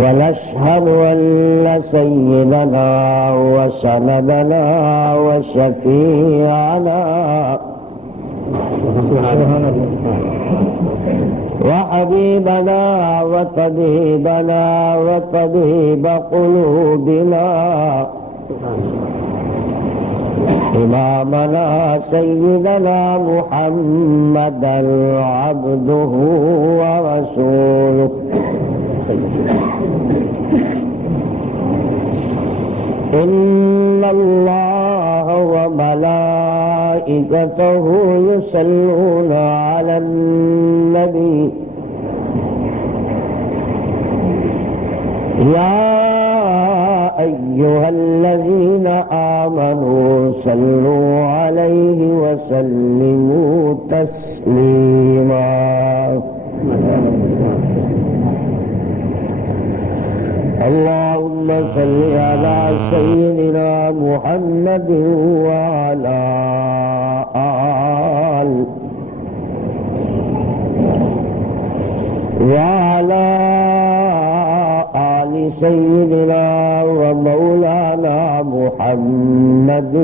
ونشهد أن سيدنا وسندنا وشفيعنا وحبيبنا وطبيبنا وطبيب قلوبنا إمامنا سيدنا محمدا عبده ورسوله إن الله وملائكته يصلون على النبي يا أيها الذين آمنوا صلوا عليه وسلموا تسليما اللهم صل على سيدنا محمد وعلى آل سيدنا ومولانا محمد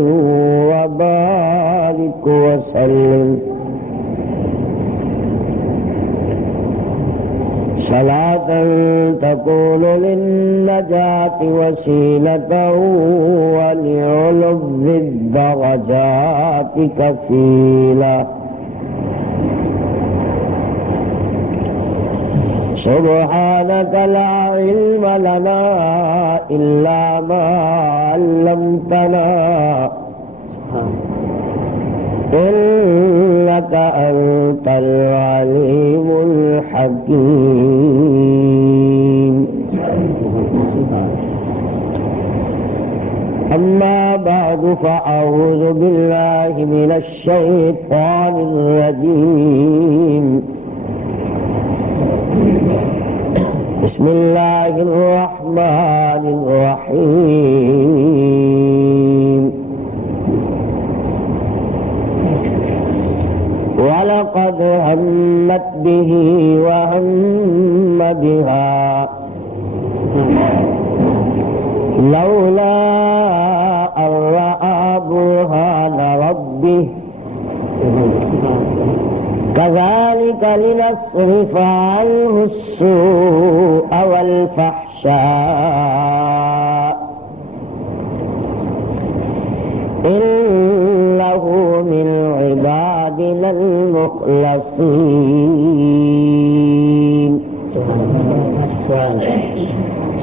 وبارك وسلم صلاة تكون للنجاة وسيلة ولعلو الدرجات كفيلا سبحانك لا علم لنا إلا ما علمتنا إنك أنت العليم الحكيم أما بعد فأعوذ بالله من الشيطان الرجيم بسم الله الرحمن الرحيم ولقد همت به وهم بها لولا أن رأى برهان ربه كذلك لنصرف عنه السوء والفحشاء إنه من عبادنا المخلصين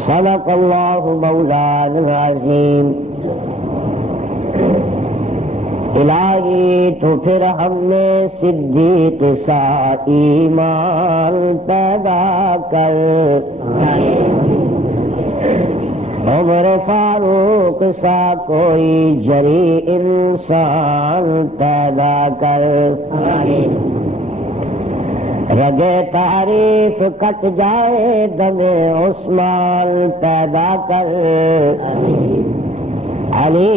صدق الله مولانا العظيم الہی تو پھر ہم میں صدیق سا ایمان پیدا کر عمر فاروق سا کوئی جری انسان پیدا کر رگے تعریف کٹ جائے دم عثمان پیدا کر علی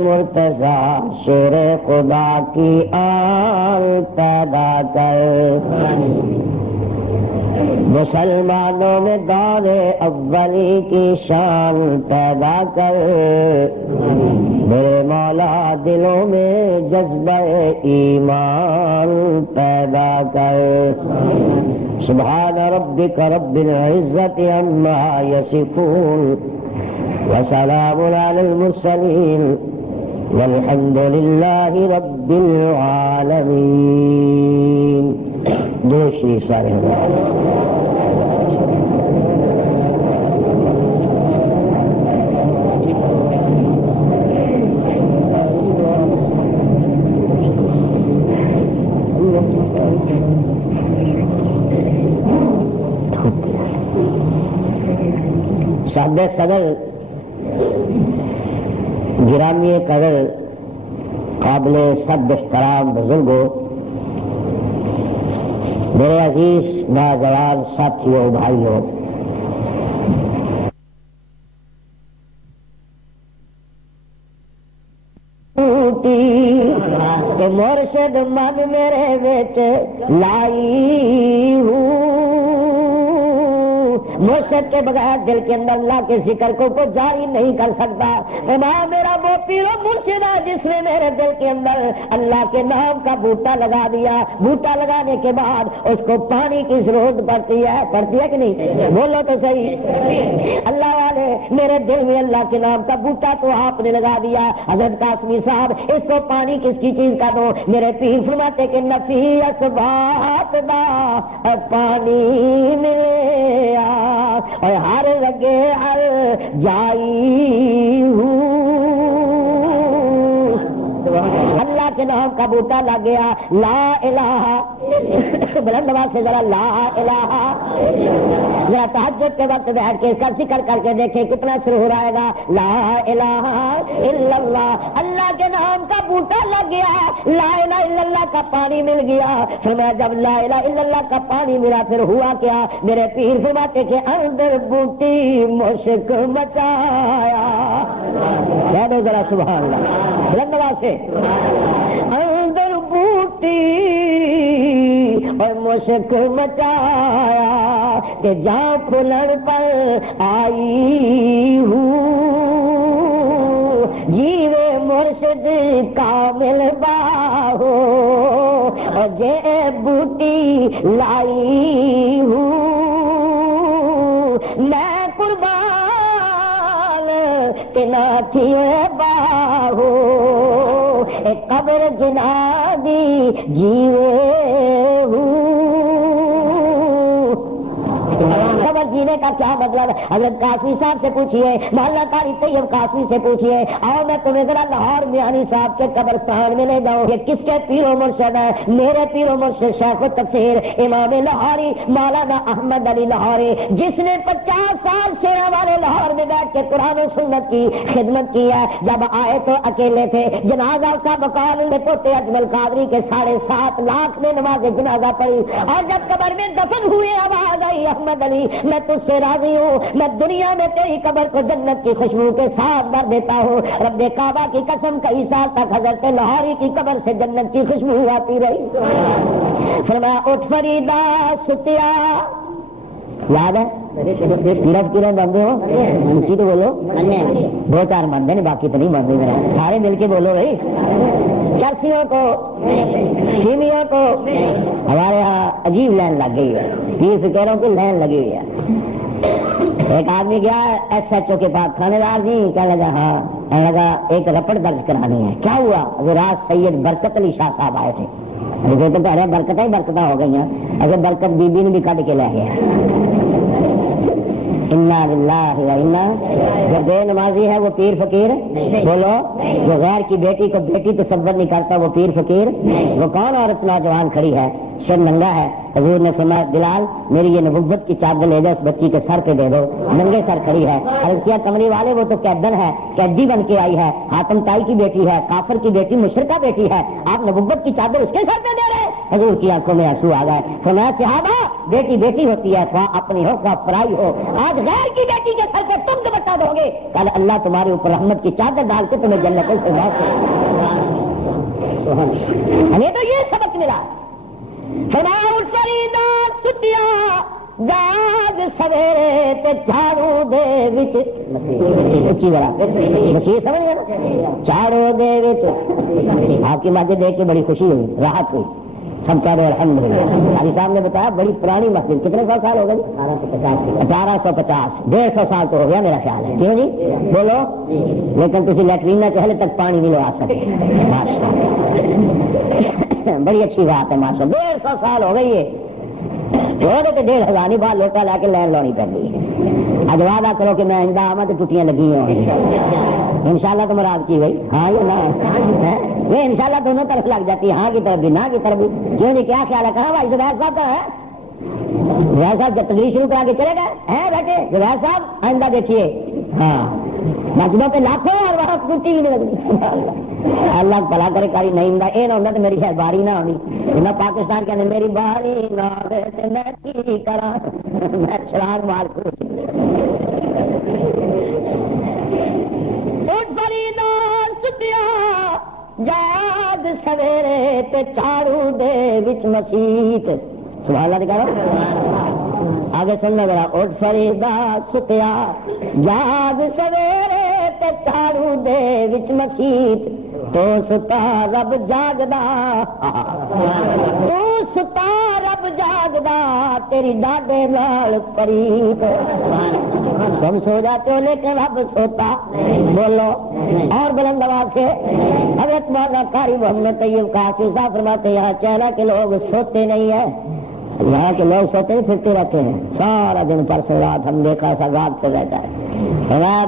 مرتضی شیر خدا کی آل پیدا کر مسلمانوں میں دور اولی کی شان پیدا کر میرے مولا دلوں میں جذبہ ایمان پیدا کر سبحان ربک رب العزت عما یصفون وسلام على المرسلين والحمد لله رب العالمين دوشی سارے صاحب صدر گرامی قدر قابل سب احترام بزرگوں، میرے عزیز نوجوان ساتھیوں بھائیوں، مرشد من میرے بچ لائی ہوں مرشد کے بغیر دل کے اندر اللہ کے ذکر کو کوئی جاری نہیں کر سکتا. میرا وہ پیر و مرشد ہے جس نے میرے دل کے اندر اللہ کے نام کا بوٹا لگا دیا. بوٹا لگانے کے بعد اس کو پانی کی ضرورت پڑتی ہے کہ نہیں؟ بولو تو صحیح. اللہ والے میرے دل میں اللہ کے نام کا بوٹا تو آپ نے لگا دیا. حضرت قاسمی صاحب اس کو پانی کس کی چیز کا دو؟ میرے پیر فرماتے کہ نفی اسبات دا پانی ملے اور ہر لگے ہر جائی ہوں. اللہ کے نام کا بوٹا لگ گیا. لا الہ بلند آواز سے ذرا لا الہ. ذرا تہجد کے وقت بیٹھ کے اس کا ذکر کر کے دیکھیں کتنا سرور آئے گا. لا الہ الا اللہ. اللہ کے نام کا بوٹا لگ گیا. لا الہ الا اللہ کا پانی مل گیا. فرمایا جب لا الہ الا اللہ کا پانی ملا پھر ہوا کیا؟ میرے پیر فرماتے کہ اندر بوٹی مشک مچایا. کہہ دو ذرا سبحان اللہ بلند آواز سے. اندر بوٹی اور مشک مچایا کہ جہاں پھلن پر آئی ہوں. جیوے مرشد کامل باہو اور جے بوٹی لائی ہوں. میں قربان کہ نہ تھی باہو قبر جنا دی جیوے ہوں. قبر جینے کا کیا مطلب ہے؟ حضرت قاسمی صاحب سے پوچھئے, محلہ قاری طیب قاسمی سے پوچھئے. آؤ میں تمہیں ذرا لاہور میانی صاحب کے قبرستان میں لے جاؤں. یہ کس کے پیر و مرشد ہے؟ میرے پیر و مرشد شیخ التفسیر امام لاہوری مولانا احمد علی لاہوری, جس نے 50 سال شیرا والے لاہور میں بیٹھ کے قرآن و سنت کی خدمت کی ہے. جب آئے تو اکیلے تھے. جنازہ کا بقال میں پوتے اجمل قادری کے 7.5 لاکھ نے نماز جنازہ پڑھی. اور جب قبر میں دفن ہوئے آواز آئی احمد علی میں تجھ سے راضی ہوں, میں دنیا میں تیری قبر کو جنت کی خوشبو کے ساتھ بھر دیتا ہوں. رب کعبہ کی قسم کئی سال تک حضرت لاہوری کی قبر سے جنت کی خوشبو آتی رہی. فرمایا اٹھ فریدا ستیا. یاد ہے تیرف کی بندے ہو اونچی تو بولو. 2-4 بندے نے باقی تو نہیں بندے میرا. سارے مل کے بولو بھائی. چرسیوں کو سیمیوں کو ہمارے یہاں عجیب لائن لگ گئی ہے. 20 کہہ رہا ہوں کہ لائن لگی ہوئی ہے. ایک آدمی گیا ایس ایچ او کے پاس, تھانے دار جی کیا لگا؟ ہاں لگا ایک رپٹ درج کرانی ہے. کیا ہوا؟ وہ رات سید برکت علی شاہ صاحب آئے تھے. تو پہلے برکتیں ہی برکتیں ہو گئی ہیں. اگر برکت بی بی نے بھی کٹ کے لے گیا. انا للہ و انا. جو بے نمازی ہے وہ پیر فقیر بولو. جو غیر کی بیٹی کو بیٹی تصور نہیں کرتا وہ پیر فقیر. وہ کون عورت نوجوان کھڑی ہے, سر ننگا ہے. حضور نے فرمایا بلال میری یہ نبوت کی چادر لے جاؤ اس بچی کے سر پہ دے دو. ننگے سر کھڑی ہے. عرض کیا کملی والے وہ تو قیدن ہے, قیدی بن کے آئی ہے, حاتم تائی کی بیٹی ہے, کافر کی بیٹی, مشرکہ بیٹی ہے, آپ نبوت کی چادر اس کے سر پہ دے رہے. حضور کی آنکھوں میں آنسو آ گئے. فرمایا صحابہ بیٹی بیٹی ہوتی ہے, خواہ اپنی ہو خواہ پرائی ہو. آج غیر کی بیٹی کے سر پہ تم دوپٹہ دو گے, کل اللہ تمہارے اوپر رحمت کی چادر ڈال کے تمہیں جنت سے ہمیں تو یہ سبق ملا. فرمایا اٹھ فریدا ستیا جاگ سویرے تے چاڑو دے وچ اچھی ذرا مسیح سمجھ گئے نا. چاڑو دے وچ آپ کی مسجد دیکھ کے بڑی خوشی ہوئی, راحت ہوئی. سب کہہ رہے الحمدللہ. قاری صاحب نے بتایا بڑی پرانی مسجد. کتنے سال ہو گئے؟ 1850. 150 سال تو ہو گیا میرا خیال ہے. کیوں جی بولو. لیکن تھی لیٹرین میں پہلے تک پانی نہیں لگا سکے. بڑی اچھی بات ہے ماشاء اللہ. 150 سال ہو گئی ہے. تھوڑے تو 1500 بعد لوٹا لا کے لائن لونی پڑ گئی. اج وعدہ کرو کہ میں آئندہ آما تو ٹوٹیاں لگی ہوں انشاءاللہ. تو مراد کی بھائی ہاں یا نہ؟ یہ انشاءاللہ دونوں طرف لگ جاتی ہے, ہاں کی طرف بھی نہ کی طرف بھی. کیوں نہیں کیا خیال ہے؟ کہاں بھائی زبیر صاحب کا ہے؟ زبیر صاحب جب تقریر شروع کرا کے چلے گئے ہیں بیٹھے. زبیر صاحب آئندہ دیکھیے ہاں مسجدوں پہ لاکھوں اور وہاں ٹوٹی بھی نہیں لگتی. اللہ بھلا کرے کاری نہیں اے نہ ہوتا تو میری شاید باری نہ ہونی. میں پاکستان کے اندر میری باری نہ میں کی کرا میں چھلانگ مار کو. جاگ سویرے تے چاڑو دے وچ مسیت. سبحان اللہ. آگے سننا ذرا. اٹھ فریدا ستیا جاگ سویرے تے چاڑو دے وچ مسیت تو ستا رب جاگدا تو ستا رب جاگدا تیری ڈاڈے نال پریت. تم سو جاتے ہو لیکن رب سوتا. بولو اور بلند آواز سے. حضرت مولانا قاری محمد طیب قاسمی صاحب فرماتے ہیں یہاں چہرہ کے لوگ سوتے نہیں ہیں. یہاں کے لوگ سوتے ہی پھرتے رہتے ہیں سارا دن پرسوں رات. ہم دیکھا ایسا رات سے رہتا ہے.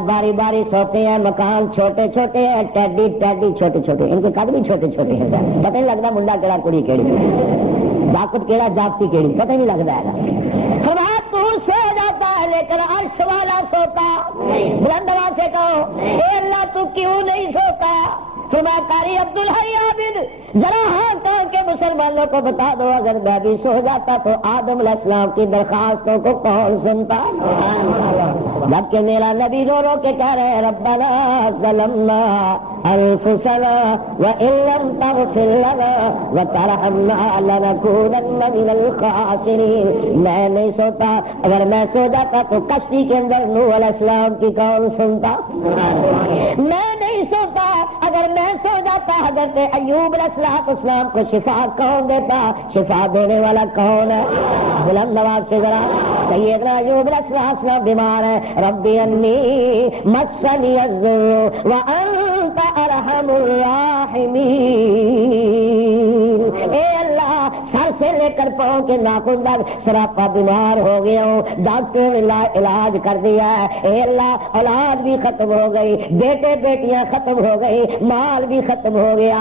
باری باری سوتے ہیں. مکان چھوٹے چھوٹے ہیں. ٹیڈی ٹیڈی چھوٹے چھوٹے. ان کے قد بھی چھوٹے چھوٹے ہیں. پتہ نہیں لگتا منڈا کیڑا کڑی کیڑی جاکت کیڑا جاپتی کیڑی پتہ نہیں لگتا ہے. تو سو جاتا ہے لیکن عرش والا سوتا. بلند آواز سے کہو اے اللہ تو کیوں نہیں سوتا. فرمایا قاری عبدالحی عابد ذرا ہاں کہا کہ مسلمانوں کو بتا دو اگر میں بھی سو جاتا تو آدم علیہ السلام کی درخواستوں کو کون سنتا. جبکہ میرا نبی رو رو کے کہہ رہے ہیں ربنا ظلمنا انفسنا وان لم تغفر لنا وترحمنا لنكونن من الخاسرین. میں نہیں سوتا. اگر میں سو جاتا تو کشتی کے اندر نوح علیہ السلام کی کون سنتا. میں نہیں سوتا. اگر میں سو جاتا حضرت ایوب علیہ السلام کو شفا کون دیتا. شفا دینے والا کون ہے. بلند آواز سے ذرا. سیدنا ایوب علیہ السلام بیمار ہے. ربی انی مسنی الضر وانت ارحم الراحمین. اے اللہ سر سے لے کر پاؤں کے ناخن تک سراپا بیمار ہو گیا ہوں. ڈاکٹر نے علاج کر دیا ہے. اے اللہ اولاد بھی ختم ہو گئی. بیٹے بیٹیاں ختم ہو گئی. مال بھی ختم ہو گیا.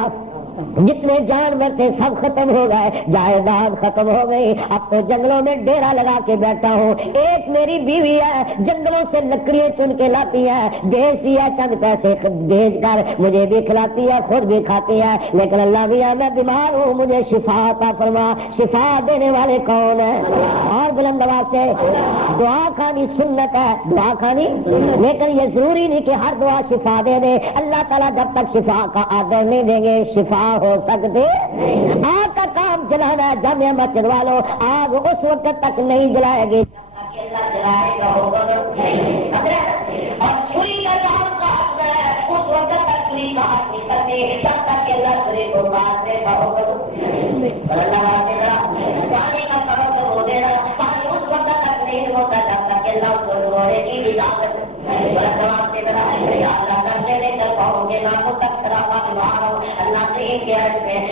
جتنے جانور تھے سب ختم ہو گئے. جائیداد ختم ہو گئی. اب تو جنگلوں میں ڈیرا لگا کے بیٹھا ہوں. ایک میری بیوی ہے جنگلوں سے لکڑیاں چن کے لاتی ہے. بیچ دیا چند پیسے بھیج کر مجھے بھی کھلاتی ہے خود بھی کھاتی ہے. لیکن اللہ میاں میں بیمار ہوں مجھے شفا عطا فرما. شفا دینے والے کون ہیں. اور بلند آواز سے دعا کھانی سنت ہے. دعا کھانی لیکن یہ ضروری نہیں کہ ہر دعا شفا دے دے. اللہ تعالیٰ جب تک شفا کا آدر نہیں دیں گے شفا ہو سکتے. آگ کا کام جلانا ہے. جامعہ مسجد والوں آگ اس وقت تک نہیں جلائے گی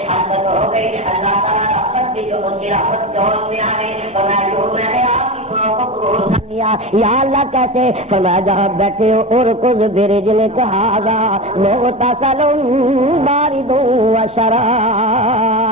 اللہ سے ہو گئی. اللہ تعالیٰ رحمت بھی جو ان کی رحمت جوش میں آ گئی تو میں نے آپ کی دعاؤں کو قبول کر لیا. یا اللہ کیسے فرمایا جہاں بیٹھے ہو اور کچھ برجل کہاگا موتا سلم بارد و شراب.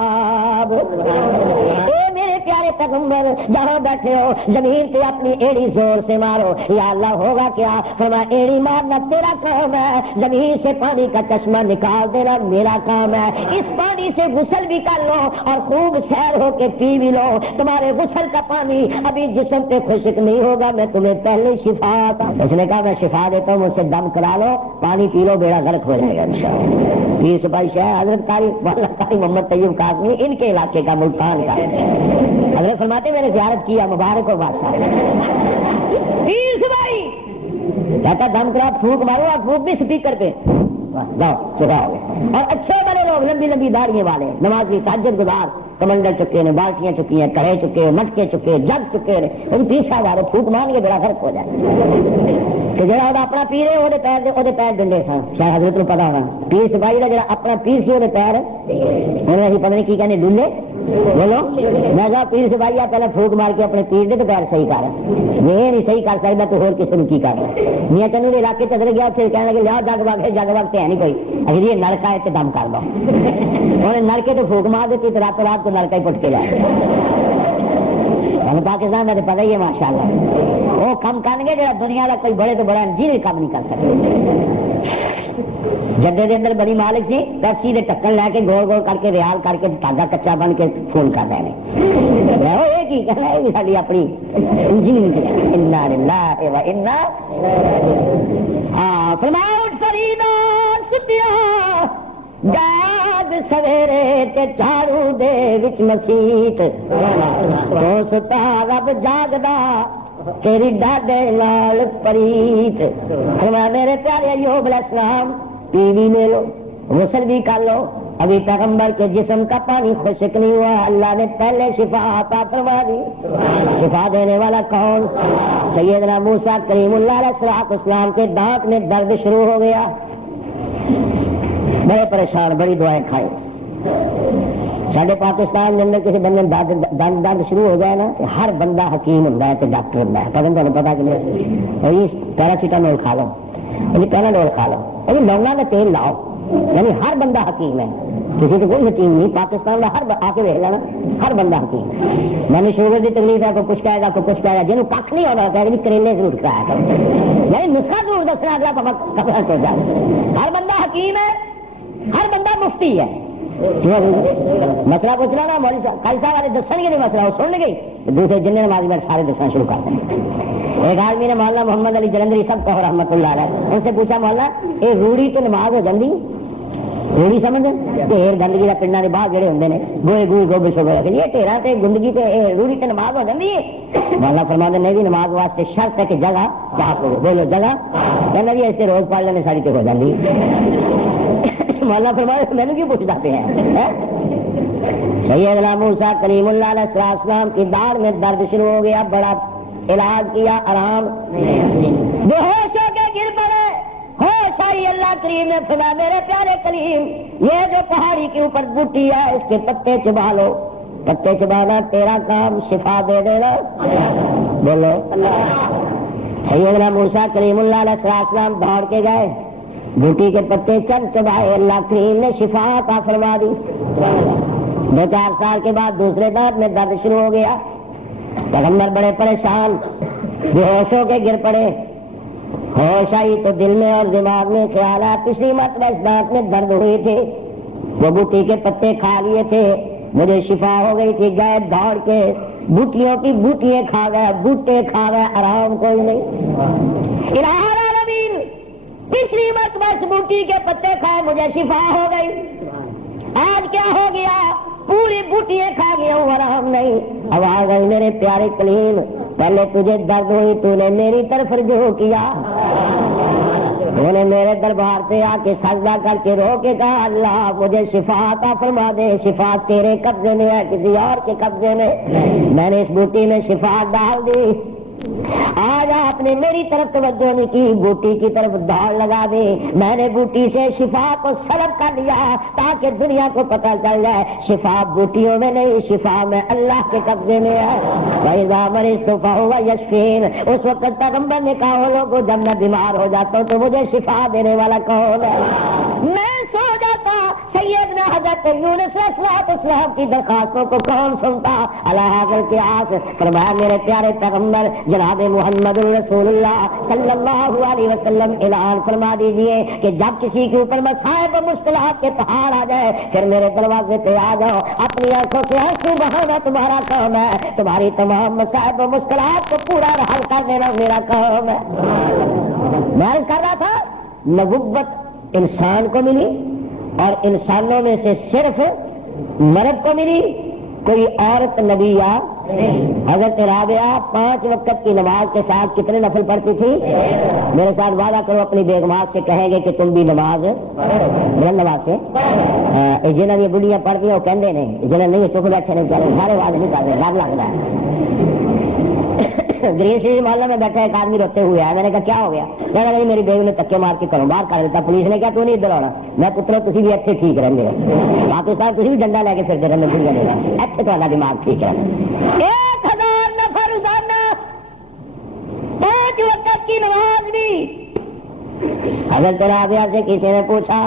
میرے پیارے پیغمبر جہاں بیٹھے ہو زمین پہ اپنی ایڑی زور سے مارو. یا اللہ ہوگا کیا. فرمایا ایڑی مارنا تیرا کام ہے. زمین سے پانی کا چشمہ نکال دینا میرا کام ہے. اس پانی سے غسل بھی کر لو اور خوب سیر ہو کے پی بھی لو. تمہارے غسل کا پانی ابھی جسم پہ خشک نہیں ہوگا. میں تمہیں پہلے شفا تھا. اس نے کہا میں شفا دیتا ہوں مجھ سے دم کرا لو پانی پی لو بیڑا غرق ہو جائے گا انشاءاللہ. 20 بائی شہر حضرت قاری محمد طیب قاسمی ان کے علاقے کا ملتان کا. حضرت فرماتے میں نے زیارت کیا مبارک ہو بادشاہ. 20 بائی کہتا دم کرا پھونک مارو اور پھونک بھی سپیکر پہ جاؤ چکا ہو گیا. اور اچھے بڑے لوگ لمبی لمبی داڑیاں والے نمازی تہجد گزار کمنڈل چکے نے بالٹیاں چکی ہیں کڑھے چکے مٹکے چکے جگ چکے نے. ان 20 ہزار پھونک مان کے بڑا فرق ہو جائے کہ جڑا اپنا پیر ہے وہ پیر ڈنڈے سن. شاید حضرت کو پتا ہوگا 20 بائی کا جڑا اپنا پیر سی وہ پیر انہیں پتہ نہیں کی کہنے ڈلے. بولو میں کہا پیر سے بھائی پہلے پھونک مار کے اپنے پیر دے تو پیر صحیح کر. میں نہیں صحیح کر سکتا تو اور کسی نے کی کر رہا. میاں چنو نے علاقے چدر گیا پھر کہنے لگے لیا جگ بگ ہے جگ بگ تو ہے نہیں کوئی. اگر یہ نلکا ہے تو دم کر دو. انہیں نلکے تو پھونک مار دیتی تو راتوں رات کو نلکا ہی پٹ کے جائے. پاکستان میں تو پتہ ہی ہے ماشاء اللہ وہ کم کر گے جا دنیا کا کوئی بڑے تو بڑا جی کام نہیں کر سکتے. جدے دے اندر بڑی مالک سی رسی دے ٹکن لے کے گول گول کر کے ریال کر کے دھاگا کچا بن کے فون کر رہے ہیں. یہ کی کہنا ہے ساری اپنی ہاں فرماؤ فریدا ستیا جاگ سویرے تے جھاڑو دے وچ مسیت تو ستا رب جاگدا تیری ڈاڈے لال پریت. فرمایا میرے پیارے ایوب علیہ السلام پی بھی لے لو غسل بھی کر لو, ابھی پیغمبر کے جسم کا پانی خشک نہیں ہوا, اللہ نے پہلے شفا عطا فرما دی. شفا دینے والا کون؟ سیدنا موسیٰ کریم اللہ علیہ السلام کے دانت میں درد شروع ہو گیا, بڑے پریشان, بڑی دعائیں کھائیں. سارے پاکستان کے اندر کسی بندے دند شروع ہو جائے نا, ہر بندہ حکیم ہوتا ہے تو ڈاکٹر ہوتا ہے. پتہ نہیں پتا کہ پیراسیٹامول کھا لو, پیناڈول کھا لو, لونگا میں تیل لاؤ, یعنی ہر بندہ حکیم ہے, کسی کو کوئی حکیم نہیں. پاکستان کا ہر آ کے دیکھ لینا, ہر بندہ حکیم ہے. میں نے شوگر کی تکلیف ہے, کوئی کچھ کہے گا, کوئی کچھ کہے گا, جنہوں کھ نہیں ہونا کہے گا کریلے ضرور کھایا کرو, یعنی نسخہ ضرور دسنا اگلا کپڑا ہو جائے. ہر بندہ حکیم ہے, ہر بندہ مفتی ہے. مسئلہ پوچھنا نا مولوی صاحب قاضی صاحب والے دسن گے نہیں, مسئلہ وہ سن گئی, دوسرے جن نمازی میں سارے دسنا شروع کر دیں. ایک آدمی نے مولانا محمد علی جلندری سب کہو رحمت اللہ علیہ, ان سے پوچھا مولانا یہ روڑی تو نماز ہو جاتی, روڑی سمجھ ڈھیر گندگی کا پنڈا کے باہر جڑے ہوتے ہیں گوئے گوئی گوبر شوبر رکھ لیے ٹھیرا سے گندگی تے روڑی تے نماز ہو جاتی ہے. مولانا فرماتے نہیں بھی نماز واسطے شرط ہے کہ جگہ صاف ہو. بولو جگہ کہنا جی ایسے روز پڑھ لینے ساری تو ہو جاتی. مولانا فرماتے میں نے کیوں پوچھ جاتے ہیں. سیدنا موسیٰ کلیم اللہ علیہ السلام کی داڑھ میں درد شروع ہو گیا, بڑا علاج کیا, آرام, بے ہوش ہو کے گر پڑے. ہوش آئی, اللہ کریم نے فرمایا میرے پیارے کلیم یہ جو پہاڑی کے اوپر بوٹی ہے اس کے پتے چبا لو, پتے چبانا تیرا کام, شفا دے دینا. بولو سیدنا موسیٰ کلیم اللہ علیہ السلام دوڑ کے گئے, بوٹی کے پتے چند چبائے, اللہ کریم نے شفا عطا فرما دی. 2-4 سال کے بعد دوسرے دانت میں درد شروع ہو گیا. پیغمبر بڑے پریشان, بے ہوش ہو کے گر پڑے. ہوش آئی تو دل میں اور دماغ میں خیال آیا پچھلی مرتبہ اس دانت میں درد ہوئی تھی, وہ بوٹی کے پتے کھا لیے تھے, مجھے شفا ہو گئی تھی. گئے دوڑ کے بوٹیوں کی بوٹیاں کھا گئے, بوٹے کھا گئے, آرام کوئی نہیں. الہ العالمین پچھلی مرتبہ اس بوٹی کے پتے کھائے, مجھے شفا ہو گئی. آج کیا ہو گیا, پوری بوٹیاں کھا گیا ہوں, آرام نہیں. اب آ گئی میرے پیارے کلیم, پہلے تجھے درد ہوئی, تو نے میری طرف رجوع کیا, تو نے میرے دربار پہ آ کے سجدہ کر کے رو کے کہا اللہ مجھے شفا عطا فرما دے. شفا تیرے قبضے میں ہے, کسی اور کے قبضے میں. میں نے اس بوٹی میں شفا ڈال دی. آج آپ نے میری طرف توجہ نہیں کی, بوٹی کی طرف دوڑ لگا دی. میں نے بوٹی سے شفا کو سلب کر لیا تاکہ دنیا کو پتہ چل جائے شفا بوٹیوں میں نہیں, شفا میں اللہ کے قبضے میں ہے. وَإِذَا مَرِضْتُ فَهُوَ يَشْفِينِ. اس وقت پیغمبر نے کہا وہ لوگوں جب میں بیمار ہو جاتا ہوں تو مجھے شفا دینے والا کون ہے؟ میں سو جاتا, سیدنا حضرت یونس علیہ السلام کی درخواستوں کو کون سنتا؟ اللہ حضرت کے آس. فرمایا میرے پیارے پیغمبر جناب محمد رسول اللہ صلی اللہ علیہ وسلم اعلان فرما دیجئے کہ جب کسی کے اوپر مصائب و مشکلات کے پہاڑ آ جائے پھر میرے دروازے پہ آ جاؤ, اپنی آنکھوں سے آنسو بہانا تمہارا کام ہے, تمہاری تمام مصائب و مشکلات کو پورا حل کر دینا میرا کام ہے. میں عرض کر رہا تھا نبوت انسان کو ملی اور انسانوں میں سے صرف مرد کو ملی, کوئی عورت نبی یا حضرت رابعہ 5 وقت کی نماز کے ساتھ کتنے نفل پڑھتی تھی؟ میرے ساتھ وعدہ کرو اپنی بیگمات سے کہیں گے کہ تم بھی نماز بلند نماز سے جنہیں یہ بڑھیاں پڑھتی ہیں وہ کہندے نہیں, جنہیں نہیں چپ بیٹھے نہیں چلے سارے وعدے نہیں کر رہے, ڈر لگ رہا ہے. گرین شریف محلہ میں بیٹھا ایک آدمی روتے ہوئے ہے, میں نے کہا کیا ہو گیا؟ میں نے کہا میری بیگم نے تکے مار کے کروں باہر کر دیتا. پولیس نے کہا تو نہیں ادھر آنا. میں پترو تھی بھی اتنے ٹھیک رہتے ہو, پاکستان تھی بھی ڈنڈا لے کے پھرتے رہتے دنیا لے رہے, اتنے تھوڑا دماغ ٹھیک ہے. 1000 نفر روزانہ 5 وقت کی نماز بھی. حضرت رابعہ سے کسی نے پوچھا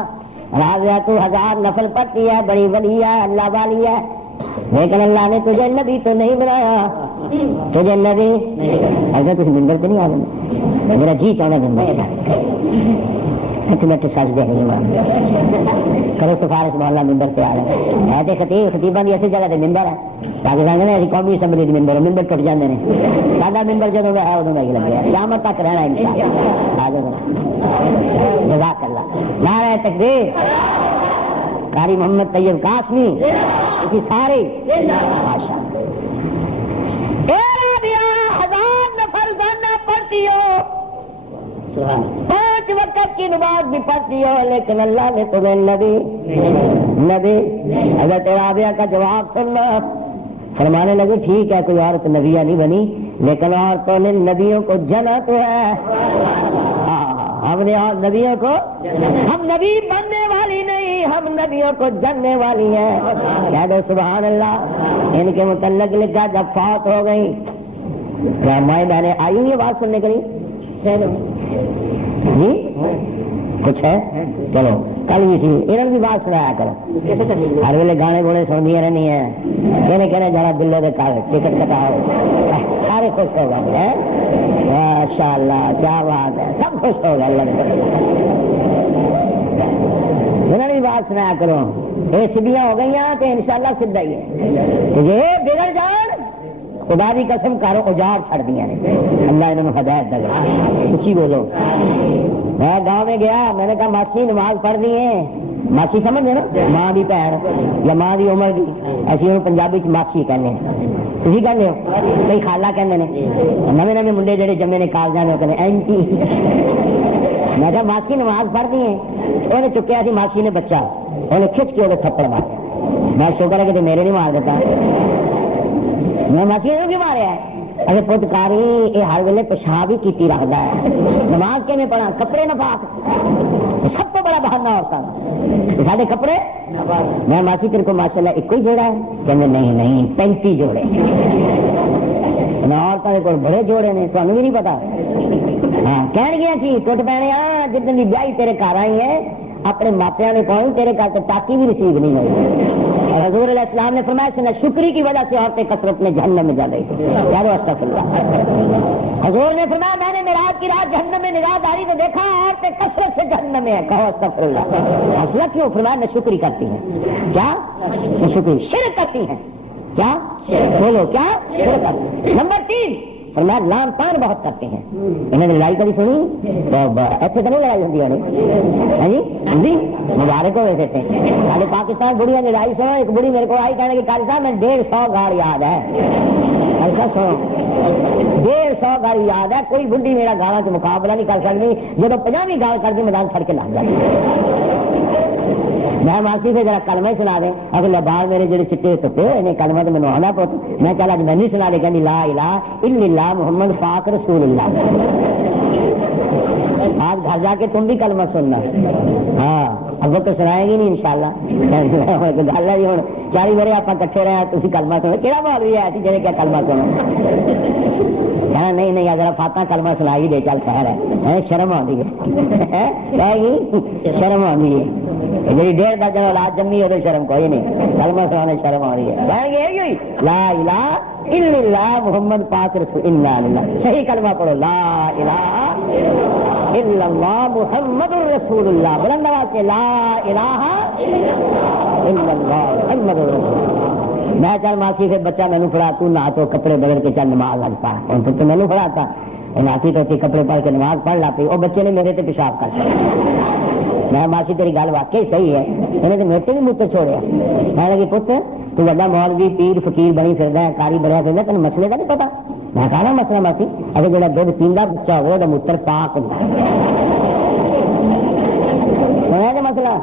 رابعہ تو 1000 نفل پڑھتی ہے, بڑی ولی ہے, اللہ والی ہے, لیکن اللہ نے تجھے نبی تو نہیں بنایا, تجھے نبی اگر کچھ ممبر پہ نہیں آ گیا, میرا جی چاہنا ممبر سچ دے کرو سفارش محلہ ممبر پہ آ رہے ہیں. خطیبہ کی ایسی جگہ ممبر ہے, پاکستان میں قومی اسمبلی ممبر ممبر ٹوٹ جاتے ہیں. ساڈا ممبر جدوں ہے ادوں کا ہی لگے, قیامت تک رہنا انشاءاللہ. جزاک اللہ, نعرہ تکبیر. قاری محمد طیب قاسمی کی سارے ماشاء رابعہ 1000 نفل گانا پڑھتی ہو 5 وقت کی نماز بھی پڑھتی ہو لیکن اللہ نے تمہیں نبی حضرت رابعہ کا جواب سننا فرمانے لگے ٹھیک ہے کوئی عورت نبیہ نہیں بنی لیکن عورتوں نے نبیوں کو جنا تو ہے ہم نے اور نبیوں کو ہم نبی بننے والی نہیں ہم نبیوں کو جننے والی ہیں کہہ دو سبحان اللہ ان کے متعلق لکھا جب فوت ہو گئی کیا مائیں بہنیں آئی ہوئی بات سننے کے لیے جی کچھ ہے چلو کل بھی تھی انہوں بھی بات سنایا کرو ہر ویلے گانے گوڑے سن دیا رہنی ہے کہنے ذرا دلوں کے کاغذ ٹکٹ کٹاؤ سارے خوش ہو گئے ماشاء اللہ کیا بات ہے سب خوش ہو گئے اللہ انہوں بھی بات سنایا کرو یہ سیدھیاں ہو گئی تو انشاءاللہ سیدھا ہی ہے یہ بگڑ جان خدا کی قسم کارو اجاڑ چھڑ دیا نے اللہ انہوں نے ہدایت دے کچھ بولو میں گاؤں میں گیا میں نے کہا ماسی نماز پڑھ دی ہے ماسی سمجھ نا ماں کی بھن یا ماں کی عمر کی اسی انہوں پنجابی ماسی کہنے تھی کہنے ہو کئی خالہ کہنے نویں نویں منڈے جڑے جمے نے کالجاں نے کہنے اینٹی میں کہا ماسی نماز پڑھ دی ہے انہیں چکیا سی ماسی نے بچہ انہیں کھچ کے وہ تھپڑ مارا میں شکر ہے کہ میرے نہیں مار دیتا میں ماسی نے کیوں ماریا ہے اگر پتکاری یہ ہر ویلے پیشاب ہی کی رکھتا ہے نماز کے میں پڑھا کپڑے نہ پاک سب تو بڑا بہانا ہوتا سارے کپڑے میں ماسی تیرے کو ماشاء اللہ ایک ہی جوڑا ہے کہنے نہیں 35 جوڑے عورتوں کو بڑے جوڑے نے تمہیں بھی نہیں پتا ہاں کہہ گیا سی ٹوٹ پینے جتنے کی بیائی تیرے گھر آئی ہے اپنے ماپیاں نے پہنچ تیرے گھر تو ٹاکی بھی ریسیو نہیں ہوئی حضور علیہ السلام نے فرمایا کہ شکری کی وجہ سے عورتیں کثرت میں جہنم میں جا رہی تھی یارو استغفر اللہ حضور نے فرمایا میں نے معراج کی رات جہنم میں نگاہ ڈالی تو دیکھا عورتیں کثرت سے جہنم میں ہے کہو استغفر اللہ حوصلہ کیوں فرمایا نہ شکری کرتی ہیں کیا نہ شکری شرک کرتی ہیں کیا بولو کیا شرک کرتی نمبر 3 فرمایا لان تان بہت کرتے ہیں انہوں نے لڑائی کبھی سنی ایسے تو نہیں لڑائی ہوتی جی مبارک ہو ویسے تھے سارے پاکستان بڑھیا لڑائی سنو ایک بڑی میرے کو آئی کہنے کہ قاری صاحب میں 150 گاڑ یاد ہے ایسا سنو 150 گاڑی یاد ہے کوئی بڈی میرا گاڑا سے مقابلہ نہیں کر سکتی جب 50ویں گاڑ کر دی میدان چھڑ کے لگ جاتی میں ماسی سے ذرا کلمہ ہی سنا دیں اگر لبار میرے جڑے چٹے ستے انہیں کلمہ تو میں آنا پوت میں چل اج میں نہیں سنا دے کہ لا الہ الا اللہ محمد پاک رسول اللہ آج گھر جا کے تم بھی کلمہ سننا ہاں اب وہ تو سنائیں گی نہیں انشاءاللہ گل ہے ہوں 40 بڑے آپ کٹھے رہے تھی کلمہ سنو کہڑا مولوی ہے جی کیا کلمہ سنو کہنا نہیں اگر فاتحہ کلمہ سنائی دے چل خیر ہے شرم آتی ہے شرم آتی ہے میری 1.5 درجن اولاد جمی ہے تو شرم کوئی نہیں کلمہ سنانے شرم آ رہی ہے لا الہ الا اللہ محمد پاک رسول اللہ صحیح کلمہ پڑھو لا الہ الا اللہ محمد رسول اللہ بلند آواز سے لا الہ الا اللہ محمد رسول میں چل ماسی سے بچہ مینو پڑھا تو نہ تو کپڑے بدل کے چل نماز لگ پا تو مینو پڑھاتا ناسی تو کپڑے پڑھ کے نماز پڑھ لا پی وہ بچے نے میرے تے پیشاب کر میں ماسی تیری گل واقعی صحیح ہے انہیں تو میرے بھی منہ چھوڑیا میں لگی پت تو بڑا مولوی پیر فقیر بنی پھردا ہے کاری بنیا پھردا تینوں مسئلے کا نہیں پتا میں کہا مسئلہ ماسی اگر جڑا دودھ پیندا بچہ ہو موتر پاک ہوتا سنا مسئلہ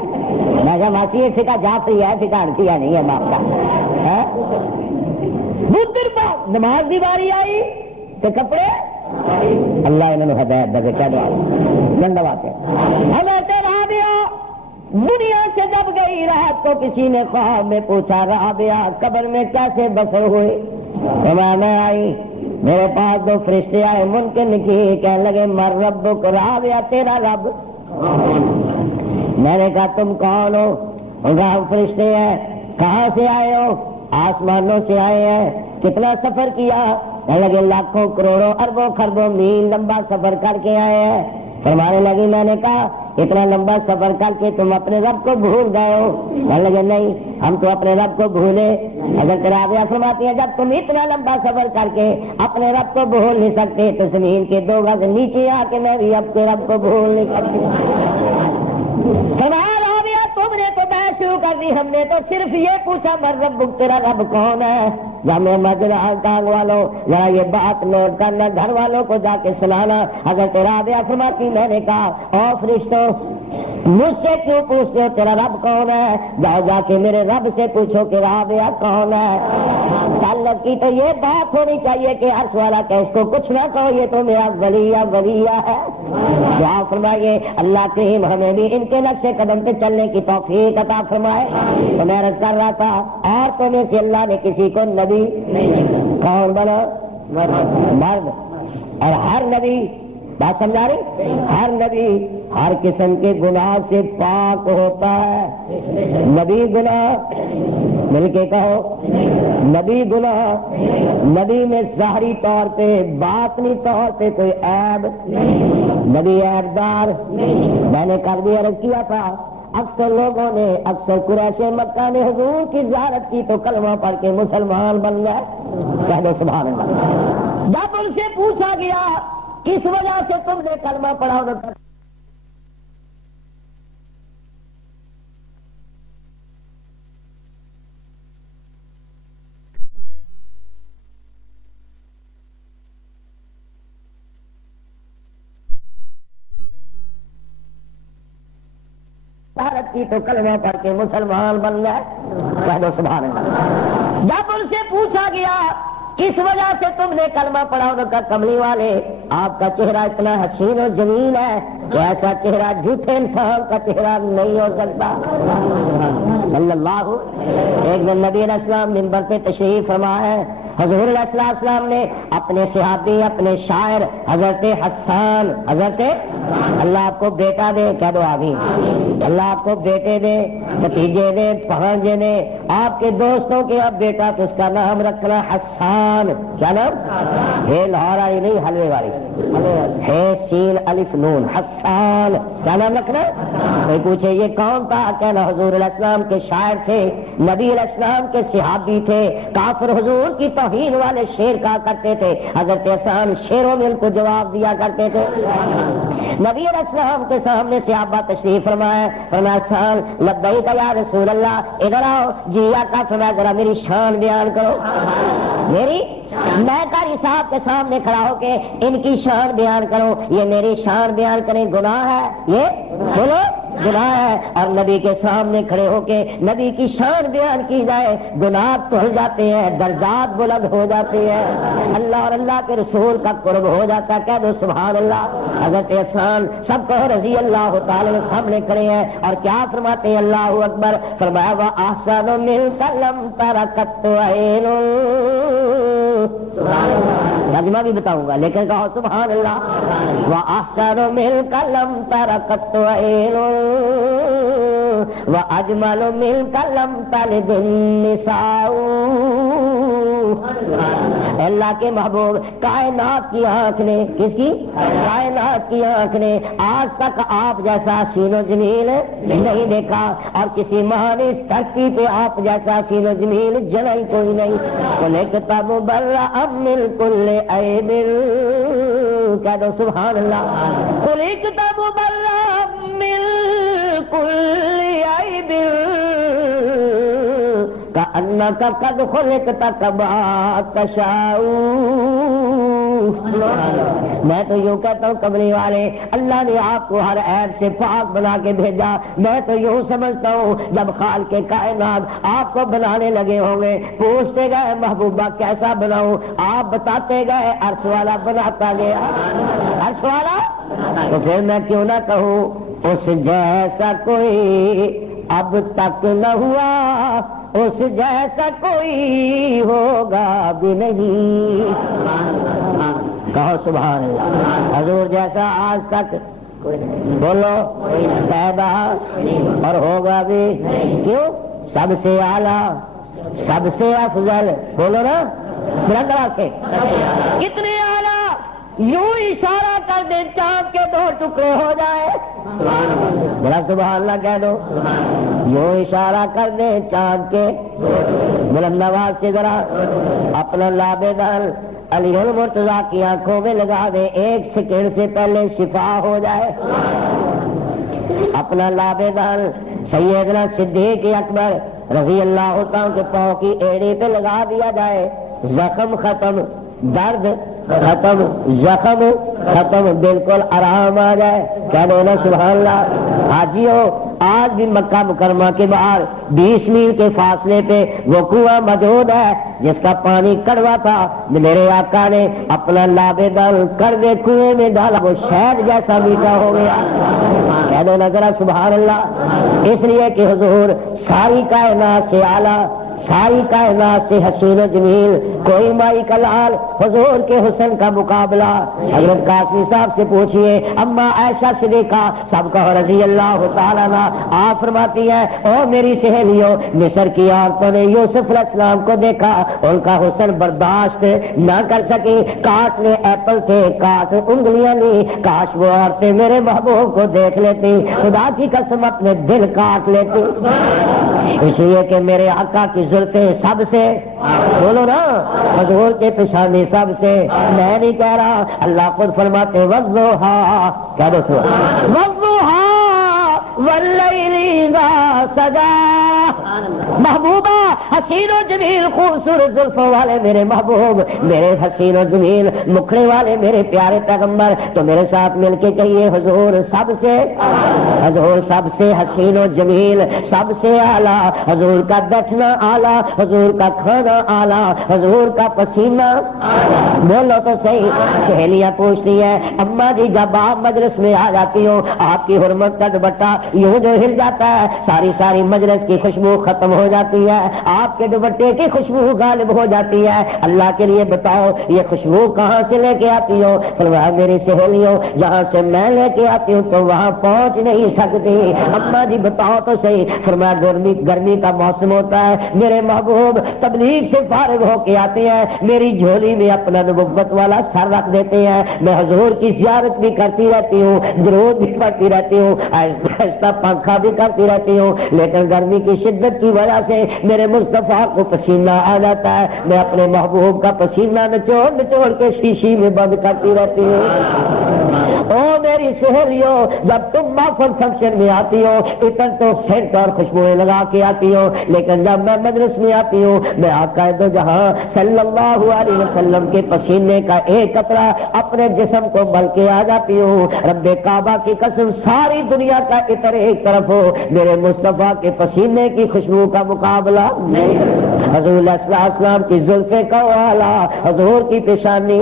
میں کہا ماسی یہ ٹھیکا جا پی ہے ٹھیکا انٹیا نہیں ہے باپ کا نماز کی باری آئی تو کپڑے اللہ انہوں نے ہدایت دے کیا دعا گندا بات ہے حضرت رابعہ دنیا سے جب گئی رات کو کسی نے خواب میں پوچھا رابعہ قبر میں کیسے بسر ہوئے تو میں آئی میرے پاس 2 فرشتے آئے ممکن کی کہنے لگے مر رب کو رابعہ تیرا رب میں نے کہا تم کون ہو فرشتے ہیں کہاں سے آئے ہو آسمانوں سے آئے ہیں کتنا سفر کیا لگے لاکھوں کروڑوں اربوں خربوں میل لمبا سفر کر کے آئے ہیں فرمانے لگی میں نے کہا اتنا لمبا سفر کر کے تم اپنے رب کو بھول گئے ہو کہنے لگے نہیں ہم تو اپنے رب کو بھولے حضرت رابعہ فرماتی ہیں جب تم اتنا لمبا سفر کر کے اپنے رب کو بھول نہیں سکتے تو زمین کے 2 گز نیچے آ کے میں بھی اپنے رب کو بھول نہیں سکتی فرمایا رابعہ تم نے تو بحث شروع کر دی. ہم نے تو صرف یہ پوچھا من ربک, تیرا رب کون ہے؟ جامع مسجد کانگ والوں ذرا یہ بات نوٹ کرنا, گھر والوں کو جا کے سنانا. حضرت رابعہ فرماتی میں نے کہا او فرشتوں مجھ سے کیوں پوچھتے ہو تیرا رب کون ہے؟ جاؤ جا کے میرے رب سے پوچھو کہ رابعہ کون ہے. تعلق کی تو یہ بات ہونی چاہیے کہ عرش والا کہ اس کو کچھ نہ کہو, یہ تو میرا ولیہ ہے. دعا فرمائیے اللہ کریم ہمیں بھی ان کے نقش قدم پہ چلنے کی توفیق عطا فرمائے. تو میں عرض کر رہا تھا عورتوں میں سے اللہ نے کسی کو نبی کون بنا؟ مرد. اور ہر نبی بات سمجھا رہی, ہر نبی ہر قسم کے گناہ سے پاک ہوتا ہے. نبی گناہ مل کے کہو نبی گناہ, نبی میں ظاہری طور پہ باطنی طور پہ کوئی عیب, نبی عیب دار. میں نے کر بھی عرض کیا تھا اکثر لوگوں نے اکثر قریش مکہ نے حضور کی زیارت کی تو کلمہ پڑھ کے مسلمان بن گئے. کہہ دو سبحان اللہ. جب ان سے پوچھا گیا کس وجہ سے تم نے کلمہ پڑھا, بھارت کی تو کلمہ پڑھ کے مسلمان بن گئے. کہہ دو سبحان اللہ. جب ان سے پوچھا گیا کس وجہ سے تم نے کلمہ پڑھا, انہوں نے کہا کملی والے آپ کا چہرہ اتنا حسین و جمیل ہے کہ ایسا چہرہ جھوٹے انسان کا چہرہ نہیں ہو سکتا. صلی اللہ. ایک دن نبی علیہ السلام منبر پہ تشریف فرما ہے. حضور علیہ السلام نے اپنے صحابی اپنے شاعر حضرت حسان, حضرت اللہ آپ کو بیٹا دے, کہہ دو آمین, اللہ آپ کو بیٹے دے, بھتیجے دے, بھانجے دے, آپ کے دوستوں کے اب بیٹا تو اس کا نام رکھنا حسان. کیا نام ہے؟ لاہور والی نہیں حلوے والی ہے, سین الف نون حسان. کیا نام رکھنا؟ کوئی پوچھے یہ کون تھا, کہنا حضور علیہ السلام کے شاعر تھے, نبی علیہ السلام کے صحابی تھے. کافر حضور کی توہین والے شعر کہا کرتے تھے, حضرت حسان شعروں میں ان کو جواب دیا کرتے تھے. نبی علیہ السلام کے سامنے صحابہ تشریف فرمایا, فرمایا حسان لبیک یا رسول اللہ, ادھر آؤ. جی آقا فرمایا ذرا میری شان بیان کرو. میری میں قاری صاحب کے سامنے کھڑا ہو کے ان کی شان بیان کرو, یہ میری شان بیان کریں گناہ ہے؟ یہ بولو گناہ ہے. اور نبی کے سامنے کھڑے ہو کے نبی کی شان بیان کی جائے, گناہ دھل جاتے ہیں, درجات بلند ہو جاتے ہیں, اللہ اور اللہ کے رسول کا قرب ہو جاتا ہے. کہہ دو سبحان اللہ. حضرت حسان سب کو رضی اللہ تعالی کے سامنے کھڑے ہیں اور کیا فرماتے ہیں؟ اللہ اکبر. فرمایا وَأَحْسَنُ مِنْكَ لَمْ تَرَ قَطُّ عَيْنٌ. ترجمہ بھی بتاؤں گا لیکن کہو سبحان اللہ. وَأَحْسَنُ مِنْكَ لَمْ تَرَ قَطُّ عَيْنٌ وَأَجْمَلُ مِنْكَ لَمْ تَلِدِ النِّسَاءُ. اللہ کے محبوب کائنات کی آنکھ نے, کس کی؟ کائنات کی آنکھ نے آج تک آپ جیسا حسین و جمیل نہیں دیکھا, اور کسی مہان اس دھرتی پہ آپ جیسا حسین و جمیل جنا ہی کوئی نہیں. خلقت مبرأ من کل عیب. کہہ دو سبحان اللہ. خلقت مبرأ من کل عیب کأنک قد خلقت کما تشاء. میں تو یوں کہتا ہوں کملی والے اللہ نے آپ کو ہر عیب سے پاک بنا کے بھیجا. میں تو یوں سمجھتا ہوں جب خالق کائنات آپ کو بنانے لگے ہوں گے, پوچھتے گئے محبوبہ کیسا بناؤں, آپ بتاتے گئے عرش والا بناتا گیا. عرش والا تو پھر میں کیوں نہ کہوں اس جیسا کوئی اب تک نہ ہوا, اس جیسا کوئی ہوگا بھی نہیں. کہو سبحان اللہ. حضور جیسا آج تک بولو پیدا اور ہوگا بھی. کیوں؟ سب سے اعلیٰ سب سے افضل. بولو نا برادر کے کتنے اعلیٰ. یوں اشارہ کر دے چاند کے 2 ٹکڑے ہو جائے. بڑا سبحان اللہ کہہ دو. یوں اشارہ کر دے چاند کے, بلند آواز سے ذرا اپنا لابدل علی المرتضیٰ کی آنکھوں میں لگا دے, 1 سیکنڈ سے پہلے شفا ہو جائے. اپنا لابدل سیدنا صدیق اکبر رضی اللہ تعالیٰ کے پاؤں کی ایڑی پہ لگا دیا جائے، زخم ختم، درد ختم، زخم ختم، بالکل آرام آ جائے. کیا بولنا سبحان اللہ. حاجیوں آج بھی مکہ مکرمہ کے باہر 20 میل کے فاصلے پہ وہ کنواں موجود ہے جس کا پانی کڑوا تھا. میرے آقا نے اپنا لابے دل کڑوے کنویں میں ڈالا، وہ شہد جیسا میٹھا ہو گیا. کہہ دو نا ذرا سبحان اللہ. اس لیے کہ حضور ساری کائنات سے اعلیٰ، ساری کائنات سے حسین و جمیل، کوئی مائی کا لال حضور کے حسن کا مقابلہ. حضرت قاسمی صاحب سے پوچھئے، اما عائشہ صدیقہ سب کا رضی اللہ تعالیٰ عنہ آپ فرماتی ہیں، او میری سہیلیوں، مصر کی عورتوں نے یوسف علیہ السلام کو دیکھا، ان کا حسن برداشت نہ کر سکی، کاٹ لے ایپل تھے، کاٹ انگلیاں لی، کاش وہ عورتیں میرے محبوب کو دیکھ لیتی، خدا کی قسم اپنے دل کاٹ لیتی. اس لیے کہ میرے آقا کی زلفیں سب سے، بولو نا، حضور کے پیشانی سب سے. میں نہیں کہہ رہا، اللہ خود فرماتے وضحیٰ، کہہ دو وضحیٰ واللیل اذا سجا. محبوبہ حسین و جمیل خوبصورت زلفوں والے میرے محبوب، میرے حسین و جمیل مکھڑے والے میرے پیارے پیغمبر، تو میرے ساتھ مل کے کہیے حضور سب سے، حضور سب سے حسین و جمیل، سب سے اعلیٰ. حضور کا بیٹھنا اعلیٰ، حضور کا کھانا اعلیٰ، حضور کا پسینہ. بولو تو صحیح. سہیلیاں پوچھتی ہیں، اماں جی جب آپ مجلس میں آ جاتی ہو، آپ کی حرمت کا دوپٹہ یوں جو ہل جاتا ہے، ساری مجلس کی خوشبو ختم ہو جاتی ہے، آپ کے دوپٹے کی خوشبو غالب ہو جاتی ہے. اللہ کے لیے بتاؤ یہ خوشبو کہاں سے لے کے آتی ہو؟ فرمایا میری سہیلیوں جہاں سے میں لے کے آتی ہوں تو وہاں پہنچ نہیں سکتی. اماں جی بتاؤ تو صحیح. فرمایا گرمی کا موسم ہوتا ہے، میرے محبوب تبلیغ سے فارغ ہو کے آتے ہیں، میری جھولی میں اپنا نبوت والا سر رکھ دیتے ہیں، میں حضور کی زیارت بھی کرتی رہتی ہوں، درود بھی پڑھتی رہتی ہوں، آہستہ پنکھا بھی کرتی رہتی ہوں، لیکن گرمی کی شدت کی وجہ سے میرے مصطفیٰ کو پسینہ آ جاتا ہے. میں اپنے محبوب کا پسینہ نچوڑ کے شیشی میں بند کرتی رہتی ہوں. او میری سہیلیوں، جب تم محفل فنکشن میں آتی ہو اتن تو سینٹ اور خوشبوئیں لگا کے آتی ہو، لیکن جب میں مجلس میں آتی ہوں میں آقا دو جہاں صلی اللہ علیہ وسلم کے پسینے کا ایک قطرہ اپنے جسم کو مل کے آ جاتی ہوں. رب کعبہ کی قسم ساری دنیا کا عطر ایک طرف ہو، میرے مصطفیٰ کے پسینے کی خوشبو کا مقابلہ نہیں. حضور علیہ السلام کی زلفیں کا والا، حضور کی پیشانی،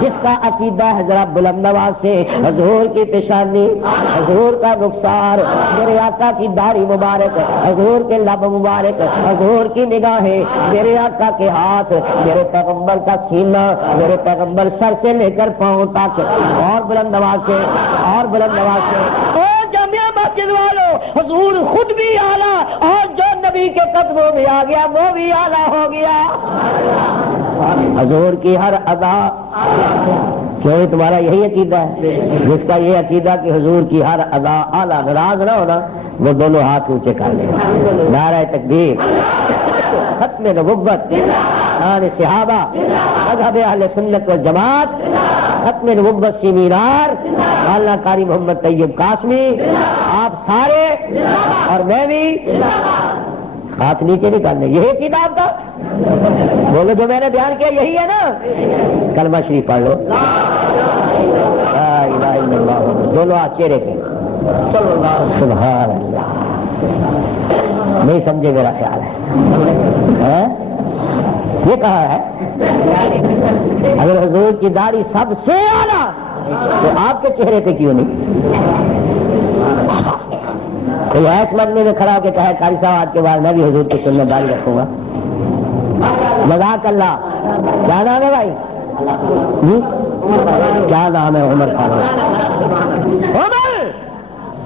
جس کا عقیدہ ہے ذرا بلند آواز سے، حضور کی پیشانی، حضور کا رخسار، میرے آقا کی داڑھی مبارک، حضور کے لب مبارک، حضور کی نگاہیں، میرے آقا کے ہاتھ، میرے پیغمبر کا سینہ، میرے پیغمبر سر سے لے کر پاؤں تک. اور بلند آواز سے، اور بلند آواز سے. جامعہ مسجد والوں، حضور خود بھی اعلیٰ، اور جو نبی کے قدموں میں آ گیا وہ بھی اعلیٰ ہو گیا. حضور کی ہر ادا، کیوں تمہارا یہی عقیدہ ہے؟ جس کا یہ عقیدہ کہ حضور کی ہر ادا اعلیٰ، ناراض نہ ہونا، وہ دونوں ہاتھ اونچے کر لیں. نعرہ تکبیر، ختم نبوت، شان صحابہ، مذہب اہل سنت والجماعت، ختم نبوت کی مینار، مولانا قاری محمد طیب قاسمی، آپ سارے اور میں بھی ہاتھ نیچے نکالنے. یہی کتاب کا بولو جو میں نے بیان کیا یہی ہے نا. کلمہ شریف پڑھ لو، لا الہ الا اللہ، دونوں ہاتھ چہرے کے. سبحان اللہ. نہیں سمجھے میرا خیال ہے یہ کہا ہے اگر حضور کی داڑھی سب سے اعلیٰ تو آپ کے چہرے پہ کیوں نہیں؟ کوئی ایس مرنے میں کھڑا ہو کے کہے قاری صاحب آج کے بعد میں بھی حضور کی سنت داڑھی رکھوں گا. جزاک اللہ. کیا نام ہے بھائی؟ کیا نام ہے؟ عمر فاروق. عمر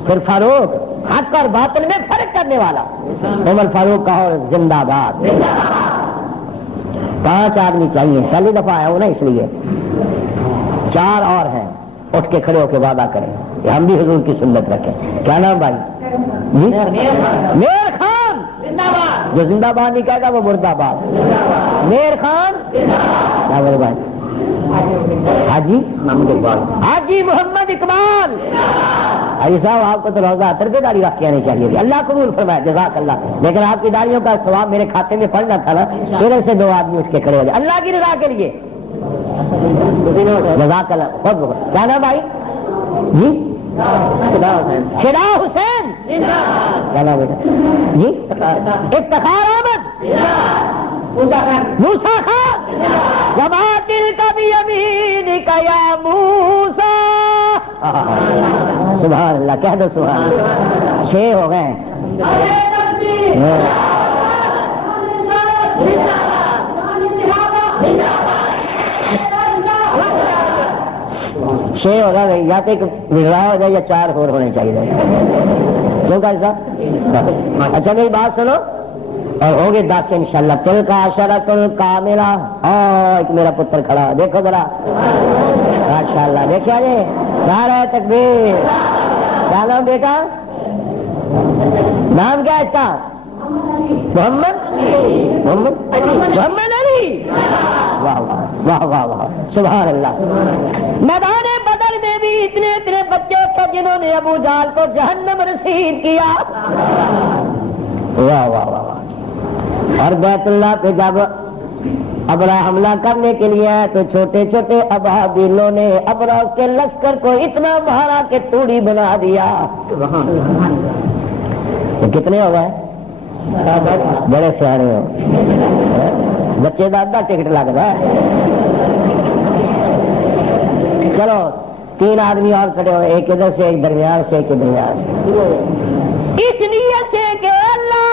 پھر فاروق، حق اور باطل میں فرق کرنے والا. عمر فاروق کا اور زندہ باد. 5 آدمی چاہیے، پہلی دفعہ آیا ہوں نا اس لیے. 4 اور ہیں، اٹھ کے کھڑے ہو کے وعدہ کریں کہ ہم بھی حضور کی سنت رکھیں. کیا نام بھائی؟ میر خان. جو زندہ باد نہیں کہے گا وہ مردہ باد. میر خان. کیا میرے بھائی؟ حاجی محمد اقبال. حاجی صاحب آپ کو تو روزہ اتر کے داڑھی رکھ کے آنی چاہیے تھی، اللہ قبول فرمائے، جزاک اللہ، لیکن آپ کی داڑھیوں کا ثواب میرے کھاتے میں پڑنا تھا نا، ادھر سے 2 آدمی اٹھ کے کھڑے ہو جائے اللہ کی رضا کے لیے، جزاک اللہ بہت بہت۔ کیا نام بھائی جی؟ شدا حسین، کیا نام بیٹا جی؟ افتخار احمد، موسیٰ خان، وما تلک بیمینک یا موسیٰ، سبحان اللہ، کہہ دو سبحان اللہ، 6 ہو گئے۔ 6 ہوگا، یا تو ایک وڈرا ہو جائے یا 4 اور ہونے چاہیے، کیوں کہ صاحب؟ اچھا میری بات سنو، اور ہوگے 10 انشاءاللہ۔ تل کا عشرۃ کاملہ، ایک میرا پتر کھڑا، دیکھو ذرا ماشاءاللہ، دیکھا جی، نعرہ تکبیر۔ کیا نام بیٹا؟ نام کیا ہے اس کا؟ محمد علی، واہ واہ واہ واہ، سبحان اللہ۔ میدان بدر میں بھی اتنے بچے تھے جنہوں نے ابو جہل کو جہنم رسید کیا، واہ واہ واہ۔ اور بیت اللہ پہ جب ابرا حملہ کرنے کے لیے آئے تو چھوٹے چھوٹے ابابیلوں نے ابرا کے لشکر کو اتنا مارا کہ توڑی بنا دیا۔ تو کتنے ہو گئے؟ بڑے سیانے ہو، بچے کا آدھا ٹکٹ لگ رہا ہے۔ چلو 3 آدمی اور کھڑے ہوئے، ایک ادھر سے، ایک درمیان سے، ایک درمیان سے، اس نیت سے کہ اللہ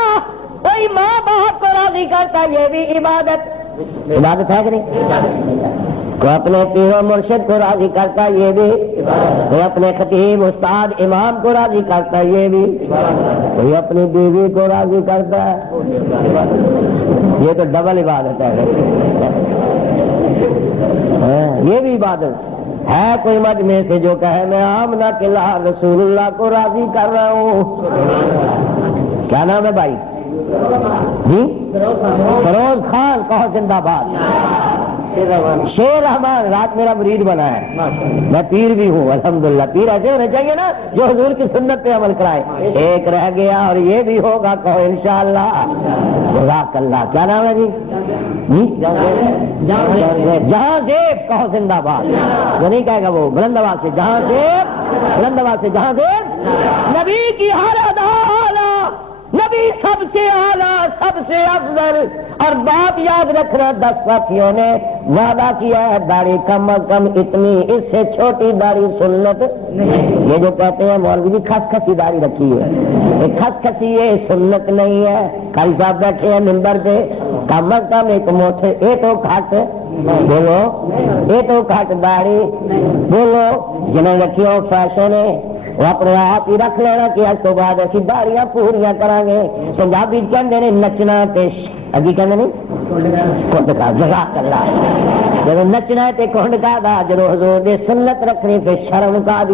کوئی ماں باپ کو راضی کرتا، یہ بھی عبادت ہے کہ نہیں؟ کوئی اپنے پیر و مرشد کو راضی کرتا، یہ بھی، کوئی اپنے خطیب استاد امام کو راضی کرتا، یہ بھی، کوئی اپنی بیوی کو راضی کرتا ہے، یہ تو ڈبل عبادت ہے، یہ بھی عبادت ہے۔ کوئی مجمع سے جو کہے میں آمنہ کے لال رسول اللہ کو راضی کر رہا ہوں، کیا نام ہے بھائی جی؟ فیروز خان، کہو زندہ باد۔ شیر رحمان، رات میرا مرید بنا ہے، میں پیر بھی ہوں الحمدللہ۔ پیر ایسے ہونے چاہیے نا جو حضور کی سنت پہ عمل کرائے۔ ایک رہ گیا اور یہ بھی ہوگا، کہو انشاءاللہ، جزاک اللہ۔ کیا نام ہے جی؟ جہاں زیب، کہو زندہ باد، جو نہیں کہے گا وہ بلند آواز سے، جہاں زیب، بلند آواز سے، جہاں زیب۔ نبی کی ہر ادا اعلیٰ، نبی سب سے اعلیٰ، سب سے افضل۔ اور بات یاد رکھنا، 10 ساتھیوں نے وعدہ کیا ہے داڑھی کم از کم اتنی، اس سے چھوٹی داڑھی سنت نہیں۔ یہ جو کہتے ہیں مولوی جی کھس کھسی داڑھی رکھی ہے، یہ کھس کھسی یہ سنت نہیں ہے۔ قاری صاحب بیٹھے ہیں منبر پہ، کم از کم ایک موٹے، یہ تو کھٹ بولو، یہ تو کھٹ داڑھی بولو، جنہیں رکھی ہو فیشن ہے، وہ اپنے آپ ہی رکھ لینا کہ اس کو بعد اسی داڑیاں پوریاں کریں گے۔ پنجابی کہتے ہیں نچنا پیش، ابھی کہتے نہیں کنڈ کا، جزاک اللہ۔ جب نچنا ہے کنڈ کا دا، جب حضور نے سنت رکھنے پہ شرم کا دی۔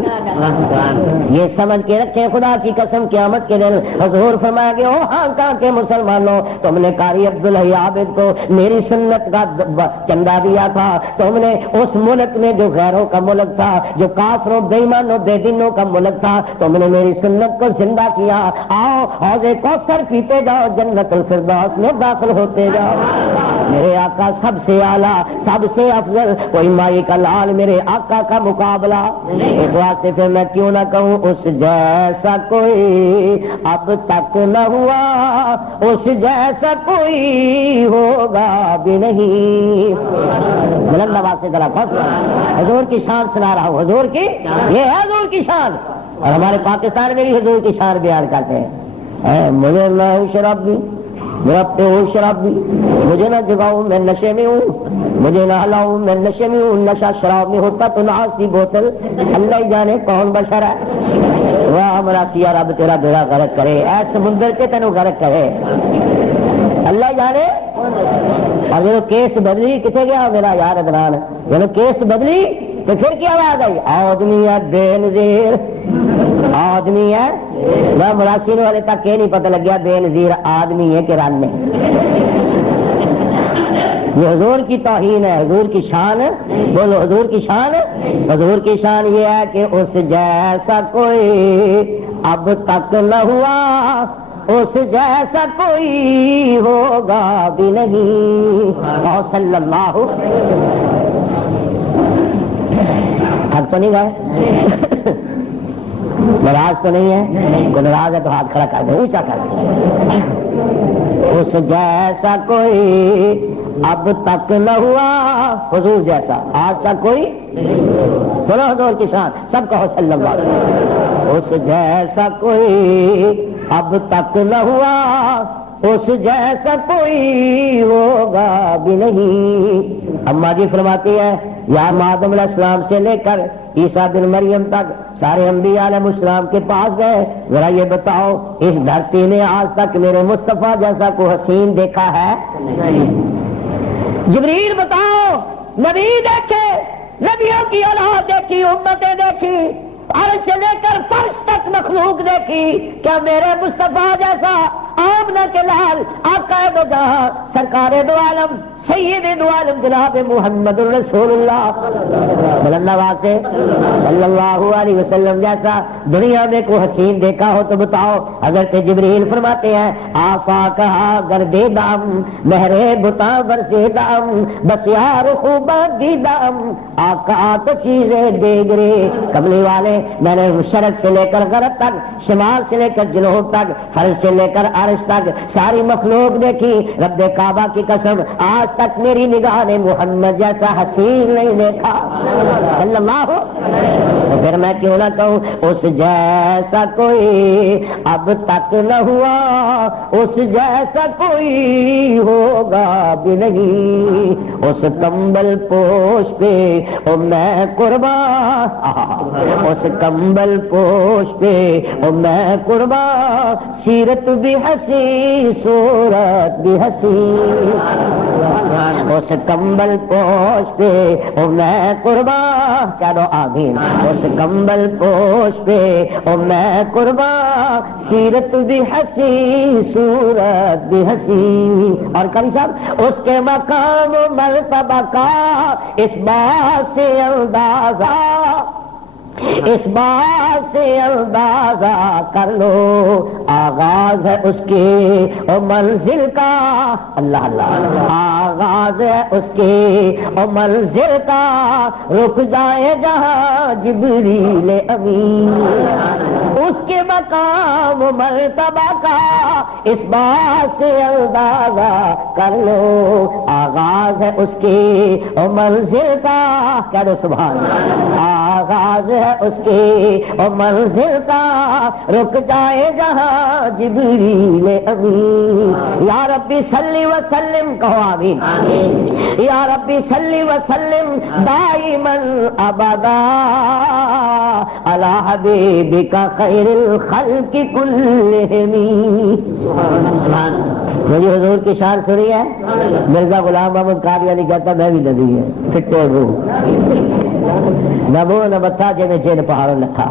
یہ سمجھ کے رکھیں خدا کی قسم، قیامت کے دن حضور فرمائیں گے، او ہاں کہاں کے مسلمانوں، تم نے قاری عبدالحی عابد کو میری سنت کا چندہ دیا تھا، تم نے اس ملک میں جو غیروں کا ملک تھا، جو کافروں بے ایمانوں بے دینوں کا ملک تھا، تم نے میری سنت کو زندہ کیا۔ آؤ حوض کوثر پیتے جاؤ، جنت الفردوس میں داخل ہوتے جاؤ۔ میرے آقا سب سے اعلیٰ، سب سے افضل، کوئی مائی کا لال میرے آقا کا مقابلہ۔ اس واسطے پھر میں کیوں نہ کہوں، اس جیسا کوئی اب تک نہ ہوا، اس جیسا کوئی ہوگا بھی نہیں۔ بلند آواز سے ذرا حضور کی شان سنا رہا ہوں، حضور کی، یہ ہے حضور کی شان۔ اور ہمارے پاکستان میں بھی حضور کی شان بیان کرتے ہیں، مجھے نہ شراب دی، میرا پہ ہو شراب دی، مجھے نہ جگاؤں میں نشے میں ہوں، مجھے نہ ہلاؤں میں نشے میں ہوں۔ نشہ شراب میں ہوتا تو ناز کی بوتل، اللہ ہی جانے کون بشر ہے۔ واہ ہمارا کیا رب تیرا بیڑا غرق کرے، اے سمندر کے تینوں غرق کرے، اللہ جانے۔ اور جو کیس بدلی کتنے گیا میرا یار ادنان، جب کیس بدلی تو پھر کیا آواز آئی، آدمی ہے بے نظیر، آدمی ہے۔ میں مراسین والے تک یہ نہیں پتہ لگ گیا بے نظیر آدمی ہے کہ رن ہے، یہ حضور کی توہین ہے، حضور کی شان ہے، بولو حضور کی شان ہے۔ حضور کی شان یہ ہے کہ اس جیسا کوئی اب تک نہ ہوا، اس جیسا کوئی ہوگا بھی نہیں، صلی اللہ۔ حق تو نہیں گئے؟ ناراض تو نہیں ہے؟ کوئی ناراض ہے تو ہاتھ کھڑا کر دے، اونچا کر دے۔ اس جیسا کوئی اب تک نہ ہوا، حضور جیسا آج تک کوئی، سنو حضور کی شان، سب کہو صلی اللہ علیہ وسلم۔ اس جیسا کوئی اب تک نہ ہوا، اس جیسا کوئی ہوگا بھی نہیں۔ اماں جی فرماتی ہے یا آدم علیہ السلام سے لے کر عیسیٰ بن مریم تک سارے انبیاء علیہ السلام کے پاس گئے، ذرا یہ بتاؤ اس دھرتی نے آج تک میرے مصطفیٰ جیسا کوئی حسین دیکھا ہے؟ جبریل بتاؤ، نبی دیکھے، نبیوں کی اولاد دیکھی، امتیں دیکھی، عرش سے لے کر فرش تک مخلوق دیکھی، کیا میرے مصطفیٰ جیسا آمنہ کے لال آقا دو جہاں سرکار دو عالم سید دو عالم جناب محمد رسول اللہ بلند آواز سے صلی اللہ علیہ وسلم جیسا دنیا میں کوئی حسین دیکھا ہو تو بتاؤ؟ حضرت جبریل فرماتے ہیں آفا کہا گردے دام مہرے بتا برسے دام بس یار خوبا دی دام آقا تو چیزیں دیکھ رے کملی والے، میں نے شرق سے لے کر غرب تک، شمال سے لے کر جنوب تک، فرش سے لے کر عرش تک ساری مخلوق دیکھی، رب کعبہ کی قسم آج تک میری نگاہ نے محمد جیسا حسین نہیں دیکھا صلی اللہ۔ تو پھر میں کیوں نہ کہوں اس جیسا کوئی اب تک نہ ہوا، اس جیسا کوئی ہوگا بھی نہیں۔ اس کمبل پوش پہ او میں قربان، اس کمبل پوش پہ او میں قربان، سیرت بھی حسین صورت بھی حسین، اس کمبل پوش پہ او میں قربان، کہہ دو آمین، اس کمبل پوش پہ او میں قربان، سیرت بھی حسین صورت بھی حسین۔ اور کبھی صاحب اس کے مقام و مرتبہ کا اس بات سے اندازہ، اس بات سے اندازہ کر لو، آغاز ہے اس کے او منزل کا، اللہ اللہ، آغاز ہے اس کے او منزل کا، رک جائے جہاں جبریل امین، اس کے مقام و مرتبہ کا اس بات سے اندازہ کر لو، آغاز ہے اس کے او منزل کا، کہہ دو سبحان اللہ، آغاز ہے اس کے او منزل کا، رک جائے جہاں جبریل امین، یا ربی صلی وسلم، کہو آمین، یا ربی صلی وسلم دائما ابدا علی حبیبک خیر الخلق کلہم۔ مجھے حضور کی شان سنی ہے؟ مرزا غلام محمد قادیانی کہتا میں بھی نبی ہے، پھٹے نہ منہ نہ متھا جی چین پہاڑوں لکھا،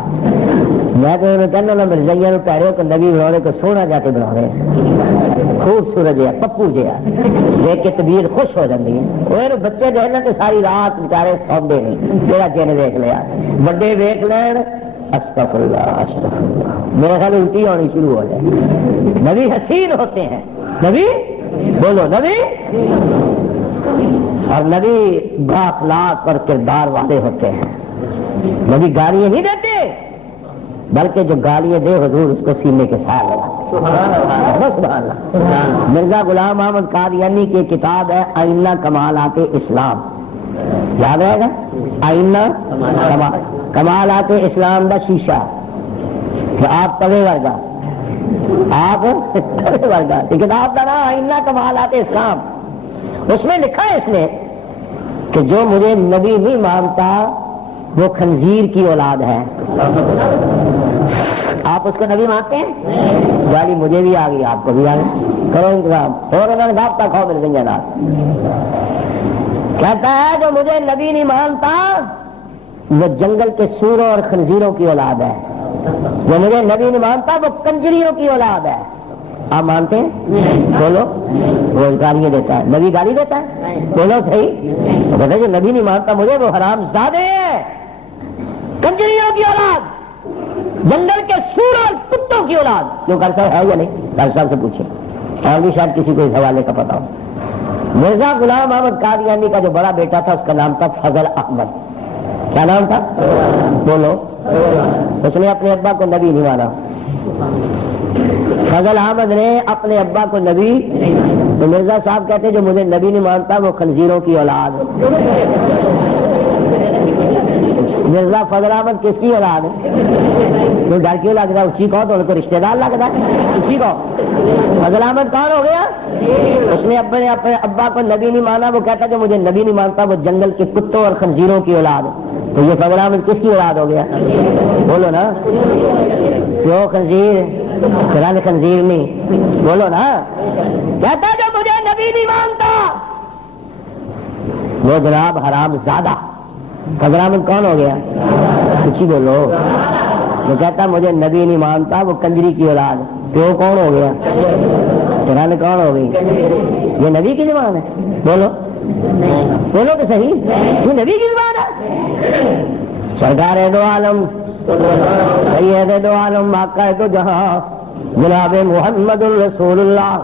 میں تو انہوں کہنا نہ مرزائیاں پیرے کو نبی بنا کو سونا جا کے بنا خوبصورت جہا پپو جہا دیکھ کے طبیعت خوش ہو جاتی ہے۔ وہ بچے جو ہے نا تو ساری رات بیچارے سوندے نہیں، تیرا چین دیکھ لیا، بڑے دیکھ لین استغفر اللہ استغفر اللہ، میرے خیال الٹی ہونی شروع ہو جائے۔ نبی حسین ہوتے ہیں، نبی بولو نبی، اور نبی با اخلاق اور کردار والے ہوتے ہیں۔ نبی گالیاں نہیں دیتے، بلکہ جو گالیاں دے حضور اس کو سینے کے ساتھ لگا۔ سبحان اللہ۔ مرزا غلام احمد قادیانی کی کتاب ہے آئینہ کمالات اسلام، یاد رہے گا؟ آئینہ کمالات اسلام دا شیشہ، کہ آپ توے ورگا، آپ توے ورگا، کتاب کا نام آئینہ کمالات اسلام۔ اس میں لکھا ہے اس نے کہ جو مجھے نبی نہیں مانتا وہ خنزیر کی اولاد ہے۔ آپ اس کو نبی مانتے ہیں؟ گالی مجھے بھی آ گئی، آپ کو بھی آ گئی، کرو انتظام، اور انہوں نے بھاپ تک کھاؤ میرے گنجا نات۔ کہتا ہے جو مجھے نبی نہیں مانتا وہ جنگل کے سوروں اور خنزیروں کی اولاد ہے، جو مجھے نبی نہیں مانتا وہ کنجریوں کی اولاد ہے۔ آپ مانتے ہیں؟ بولو روز گالیاں دیتا ہے، نبی گالی دیتا ہے؟ بولو صحیح، تو کہتے جو نبی نہیں مانتا مجھے وہ حرام زادے ہے، کنجریوں کی اولاد، جنگل کے سور اور کتوں کی اولاد. جو کر صاحب ہے یا نہیں؟ کر صاحب سے پوچھے، اور بھی شاید کسی کو اس حوالے کا پتا ہو. مرزا غلام احمد قادیانی کا جو بڑا بیٹا تھا اس کا نام تھا فضل احمد. کیا نام تھا؟ بولو. اس نے اپنے ابا کو نبی نہیں مانا. فضل احمد نے اپنے ابا کو نبی، تو مرزا صاحب کہتے جو مجھے نبی نہیں مانتا وہ خنزیروں کی اولاد. مرزا فضل احمد کس کی اولاد ہے؟ تو ڈر کیوں لگتا ہے؟ اسی کو تو ان کو رشتے دار لگتا ہے اسی کو. فضل احمد کون ہو گیا؟ اس نے اپنے ابا کو نبی نہیں مانا، وہ کہتا جو مجھے نبی نہیں مانتا وہ جنگل کے کتوں اور خنزیروں کی اولاد. تو یہ فضل احمد کس کی اولاد ہو گیا؟ بولو نا. کیوں خنزیر؟ قرآن خنزیر نہیں. بولو نا. کہتا جو مجھے نبی نہیں مانتا وہ جناب حرام زادہ. فضل احمد کون ہو گیا؟ کچھ بولو. وہ کہتا مجھے نبی نہیں مانتا وہ کنجری کی اولاد. کیوں کون ہو گیا؟ قرآن کون ہو گئی؟ یہ نبی کی زبان ہے. بولو بولو تو صحیح، یہ نبی کی زبان ہے. سرکار دو عالم سید دو عالم آقا دو جہاں جناب محمد الرسول اللہ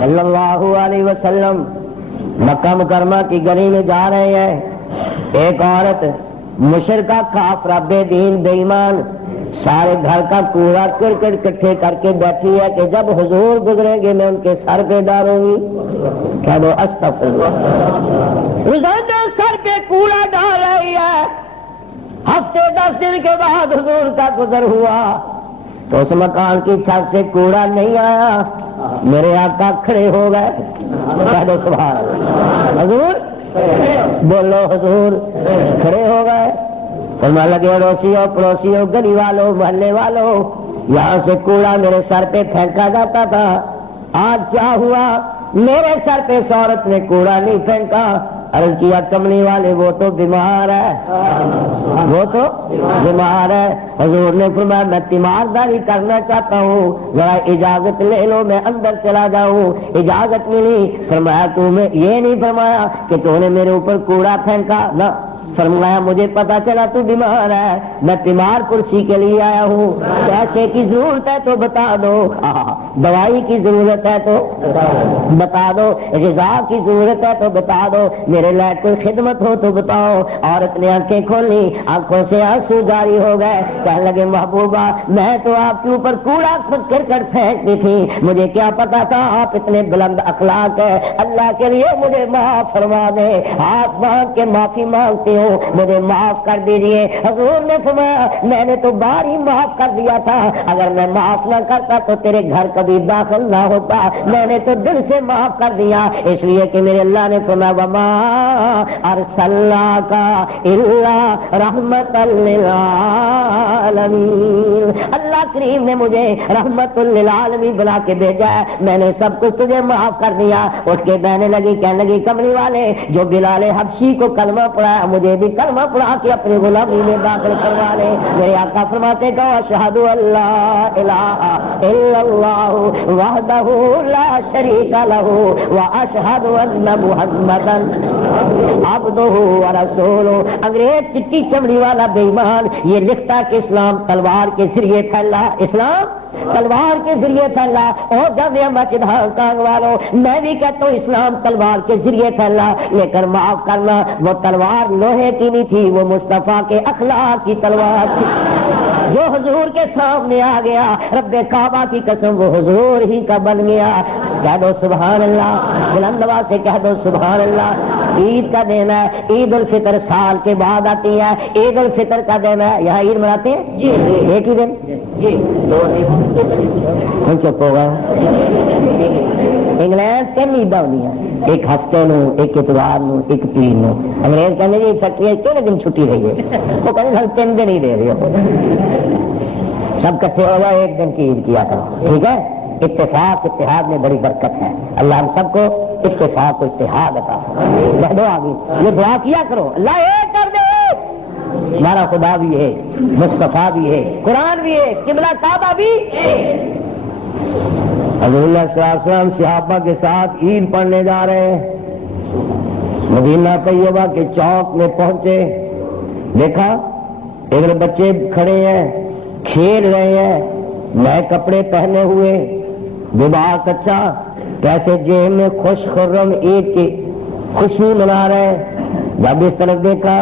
صلی اللہ علیہ وسلم مکہ مکرمہ کی گلی میں جا رہے ہیں. ایک عورت مشرکہ کافرہ بے دین بے ایمان سارے گھر کا کوڑا کرکٹ اکٹھے کر کے بیٹھی ہے کہ جب حضور گزریں گے میں ان کے سر پہ ڈالوں گی. کہہ دو استغفر اللہ. روزانہ سر پہ کوڑا ڈال رہی ہے. ہفتے 10 دن کے بعد حضور کا گزر ہوا تو اس مکان کی چھت سے کوڑا نہیں آیا. میرے آقا کھڑے ہو گئے. کہہ دو سبحان اللہ. حضور بولو حضور کھڑے ہو گئے. فرمانے لگے اڑوسیوں پڑوسیوں گلی والوں محلے والوں یہاں سے کوڑا میرے سر پہ پھینکا جاتا تھا، آج کیا ہوا؟ میرے سر پہ اس عورت نے کوڑا نہیں پھینکا. عرض کیا کملی والے وہ تو بیمار ہے، وہ تو بیمار ہے. حضور نے فرمایا میں تیمارداری کرنا چاہتا ہوں، ذرا اجازت لے لو میں اندر چلا جاؤں. اجازت ملی. فرمایا تمہیں یہ نہیں فرمایا کہ تو نے میرے اوپر کوڑا پھینکا؟ نہ. فرمایا مجھے پتا چلا تو بیمار ہے، میں بیمار کرسی کے لیے آیا ہوں. پیسے کی ضرورت ہے تو بتا دو، دوائی کی ضرورت ہے تو بتا دو، غذا کی ضرورت ہے تو بتا دو، میرے لائق کوئی خدمت ہو تو بتاؤ. عورت نے آنکھیں کھولی، آنکھوں سے آنسو جاری ہو گئے. کہنے لگے محبوبہ میں تو آپ کے اوپر کوڑا کرکٹ پھینکتی تھی، مجھے کیا پتا تھا آپ اتنے بلند اخلاق ہے. اللہ کے لیے مجھے معاف فرما دے، ہاتھ مانگ کے معافی مانگتی ہوں، مجھے معاف کر دیجیے. حضور نے فرمایا میں نے تو بار ہی معاف کر دیا تھا، اگر میں معاف نہ کرتا تو تیرے گھر کبھی داخل نہ ہوتا. میں نے تو دل سے معاف کر دیا اس لیے کہ میرے اللہ نے فرمایا وما ارسلناک الا رحمت للعالمین. اللہ کریم نے مجھے رحمت للعالمین بنا کے بھیجا ہے، میں نے سب کچھ تجھے معاف کر دیا. اٹھ کے بہنے لگی، کہنے لگی کملی والے جو بلال حبشی کو کلمہ پڑھایا مجھے بھی کلمہ پڑھا کے اپنی غلامی میں داخل کروا لے. میرے آقا فرماتے کہ اشہد اللہ الہ الا اللہ وحدہ لا شریک لہ واشہد ان محمدا عبدہ ورسولہ. انگریز چٹی چمڑی والا بے ایمان یہ لکھتا کہ اسلام تلوار کے ذریعے پھیلا، اسلام تلوار کے ذریعے پھیلا. اور جب یہ مسجد کانگ والوں میں بھی کہتا ہوں اسلام تلوار کے ذریعے پھیلا، لیکن معاف کرنا وہ تلوار لوہے کی نہیں تھی، وہ مصطفیٰ کے اخلاق کی تلوار تھی جو حضور کے سامنے آ گیا. رب کعبہ کی قسم وہ حضور ہی کا بن گیا. کہہ دو سبحان اللہ، بلند آواز سے کہہ دو سبحان اللہ. عید کا دن ہے، عید الفطر سال کے بعد آتی ہے. عید الفطر کا دن ہے، یہاں عید مناتے ہیں جی ایک ہی دن جی. چپ ہو گئے. انگلینڈ 3 عیداں ہوئی ہیں، ایک ہفتے نو، ایک اتوار نو، ایک پیر نو. انگریز کہنے جی فیکٹری کتنے دن چھٹی رہی ہے؟ وہ کہنے ہم 3 دن ہی دے رہے ہو. سب کٹھے ہو گئے ایک دن کی عید کیا کرو، ٹھیک ہے. اتفاق اتحاد میں بڑی برکت ہے. اللہ ہم سب کو اتفاق کو اتحاد عطا فرمائے. دعا بھی یہ دعا کیا کرو اللہ ایک کر دے. ہمارا خدا بھی ہے، مصطفیٰ بھی ہے، قرآن بھی ہے، قبلہ کعبہ بھی ہے۔ حضور صلی اللہ علیہ وسلم صحابہ کے ساتھ عید پڑھنے جا رہے ہیں، مدینہ طیبہ کے چوک میں پہنچے، دیکھا ادھر بچے کھڑے ہیں، کھیل رہے ہیں، نئے کپڑے پہنے ہوئے، بباہ کچا، کیسے جیب میں خوش خرم عید کی خوشی منا رہے۔ جب اس طرف دیکھا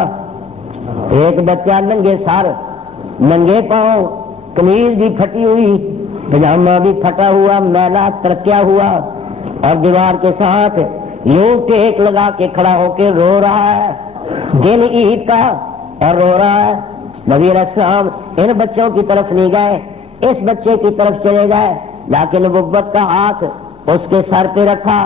ایک بچہ ننگے سر، ننگے پاؤں، قمیض بھی پھٹی ہوئی، پجامہ بھی پھٹا ہوا، میلا ترکیا ہوا، اور دیوار کے ساتھ یوں ٹیک لگا کے کھڑا ہو کے رو رہا ہے، دن عید کا اور رو رہا ہے۔ نبی علیہ السلام ان بچوں کی طرف نہیں گئے، اس بچے کی طرف چلے گئے، لیکن نبوت کا ہاتھ اس کے سر پہ رکھا۔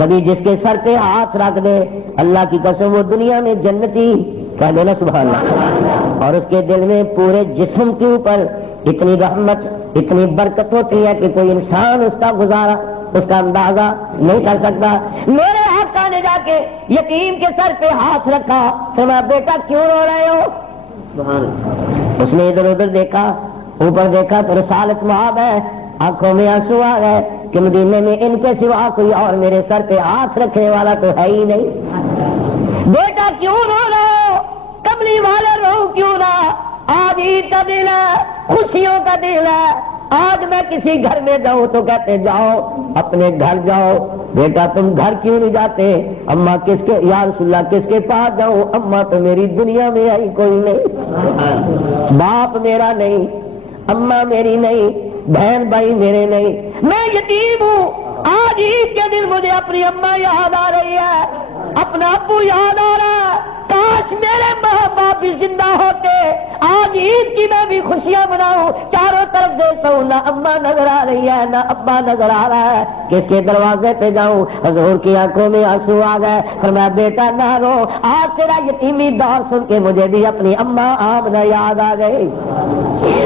نبی جس کے سر پہ ہاتھ رکھ دے، اللہ کی قسم وہ دنیا میں جنتی، کہہ دینا سبحان اللہ، اور اس کے دل میں پورے جسم کے اوپر اتنی رحمت، اتنی برکت ہوتی ہے کہ کوئی انسان اس کا گزارا، اس کا اندازہ نہیں کر سکتا۔ میرے آقا نے جا کے یتیم کے سر پہ ہاتھ رکھا، فرمایا بیٹا کیوں رو رہے ہو؟ اس نے ادھر ادھر دیکھا، اوپر دیکھا تو رسالت محاب ہے، آنکھوں میں آنسو آ گئے کہ مدینے میں ان کے سوا کوئی اور میرے سر پہ ہاتھ رکھنے والا تو ہے ہی نہیں۔ بیٹا کیوں رو رہے ہو؟ کملی والے رو کیوں نہ؟ آج عید کا دن ہے، خوشیوں کا دن ہے، آج میں کسی گھر میں جاؤں تو کہتے جاؤ اپنے گھر جاؤ۔ بیٹا تم گھر کیوں نہیں جاتے؟ اماں کس کے، یا رسول اللہ کس کے پاس جاؤں؟ اماں تو میری دنیا میں آئی کوئی نہیں، باپ میرا نہیں، اماں میری نہیں، بہن بھائی میرے نہیں، میں یتیم ہوں۔ آج عید کے دن مجھے اپنی اماں یاد آ رہی ہے، اپنا ابو یاد آ رہا ہے، کاش میرے ماں باپ بھی زندہ ہوتے، آج عید کی میں بھی خوشیاں مناؤں۔ چاروں طرف دیکھتا ہوں، نہ اماں نظر آ رہی ہے نہ ابا نظر آ رہا ہے، کس کے دروازے پہ جاؤں؟ حضور کی آنکھوں میں آنسو آ گئے، فرمایا بیٹا نہ رو، آج تیرا یتیمی دور سن کے مجھے بھی اپنی اماں آمنہ یاد آ گئی،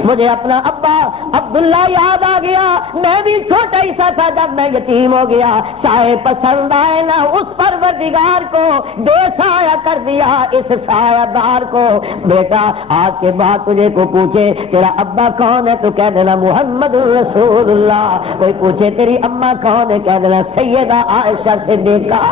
مجھے اپنا ابا عبداللہ یاد آ گیا، میں بھی چھوٹا ہی سا تھا جب میں یتیم ہو گیا، سائے پسند آئے نہ اس پروردگار کو، بے سایہ کر دیا اس سایہ دار کو۔ بیٹا آج کے بعد تجھے کو پوچھے تیرا ابا کون ہے تو کہہ دینا محمد رسول اللہ، کوئی پوچھے تیری اماں کون ہے کہہ دینا سیدہ عائشہ صدیقہ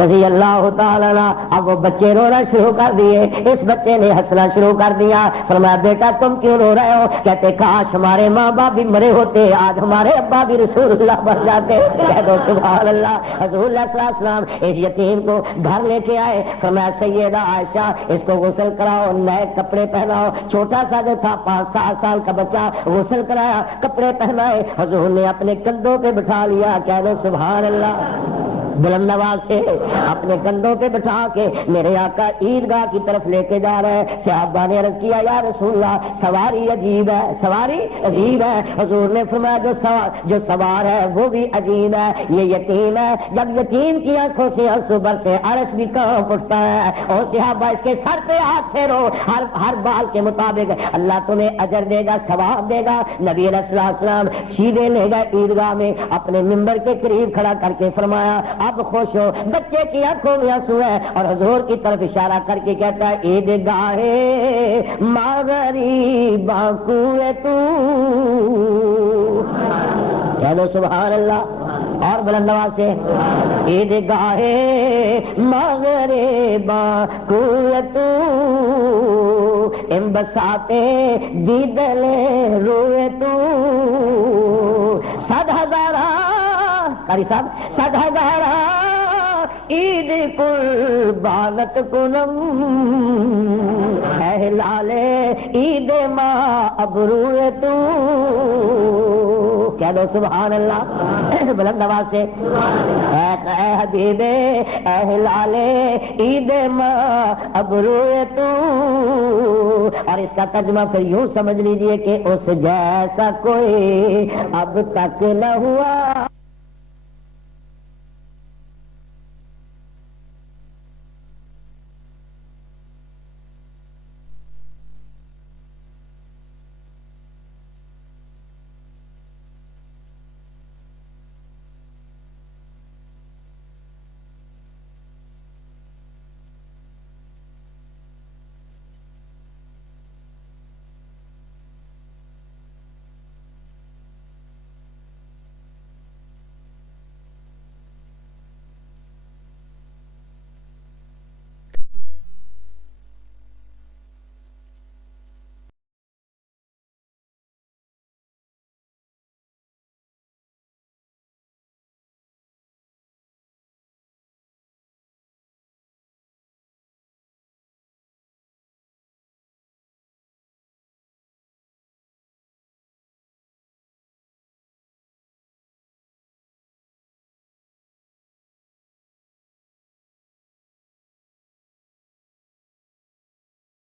رضی اللہ تعالیٰ عنہ۔ اب وہ بچے رونا شروع کر دیے، اس بچے نے ہنسنا شروع کر دیا۔ فرمایا بیٹا تم کیوں رو رہے ہو؟ کہتے کاش ہمارے ماں باپ بھی مرے ہوتے، آج ہمارے ابا بھی رسول اللہ بن جاتے۔ کہہ دو سبحان اللہ۔ حضور اللہ صلی اللہ علیہ وسلم اس یتیم کو گھر لے کے آئے، فرمایا سیدہ عائشہ اس کو غسل کراؤ، نئے کپڑے پہناؤ، چھوٹا سا جو تھا 5-7 سال کا بچہ، غسل کرایا، کپڑے پہنائے، حضور نے اپنے کندھوں پہ بٹھا لیا۔ کہہ دو سبحان اللہ۔ بلند آواز سے اپنے کندھوں پہ بٹھا کے میرے آقا عیدگاہ کی طرف لے کے جا رہے ہیں۔ صحابہ نے عرض کیا یا رسول اللہ سواری عجیب ہے، سواری عجیب ہے۔ حضور نے فرمایا جو سوار ہے وہ بھی عجیب ہے، یہ یتیم ہے۔ جب یتیم کی آنکھوں سے آنسو برسے عرش بھی کانپ اٹھتا ہے۔ اور صحابہ اس کے سر پہ ہاتھ پھیرو، ہر بال کے مطابق اللہ تمہیں اجر دے گا، ثواب دے گا۔ نبی علیہ السلام سیدھے لے گئے عیدگاہ میں، اپنے ممبر کے قریب کھڑا کر کے فرمایا اب خوش ہو۔ بچے کی آنکھوں میں آنسو ہے اور حضور کی طرف اشارہ کر کے کہتا ہے عیدگاہ مغریباں کوئے تو، کہہ دو سبحان اللہ اور بلند آواز سے عیدگاہ مغریباں کوئے تو، ام بساتے دیدلے روئے تو، 100,000 قاری صاحب 100,000 عید قربانت کنم، اے لالے عید ماں ابروئے تو، کہہ دو سبحان اللہ بلند آواز سے اے حبیب اے لالے عید ماں ابروئے تو۔ اور اس کا ترجمہ پھر یوں سمجھ لیجئے کہ اس جیسا کوئی اب تک نہ ہوا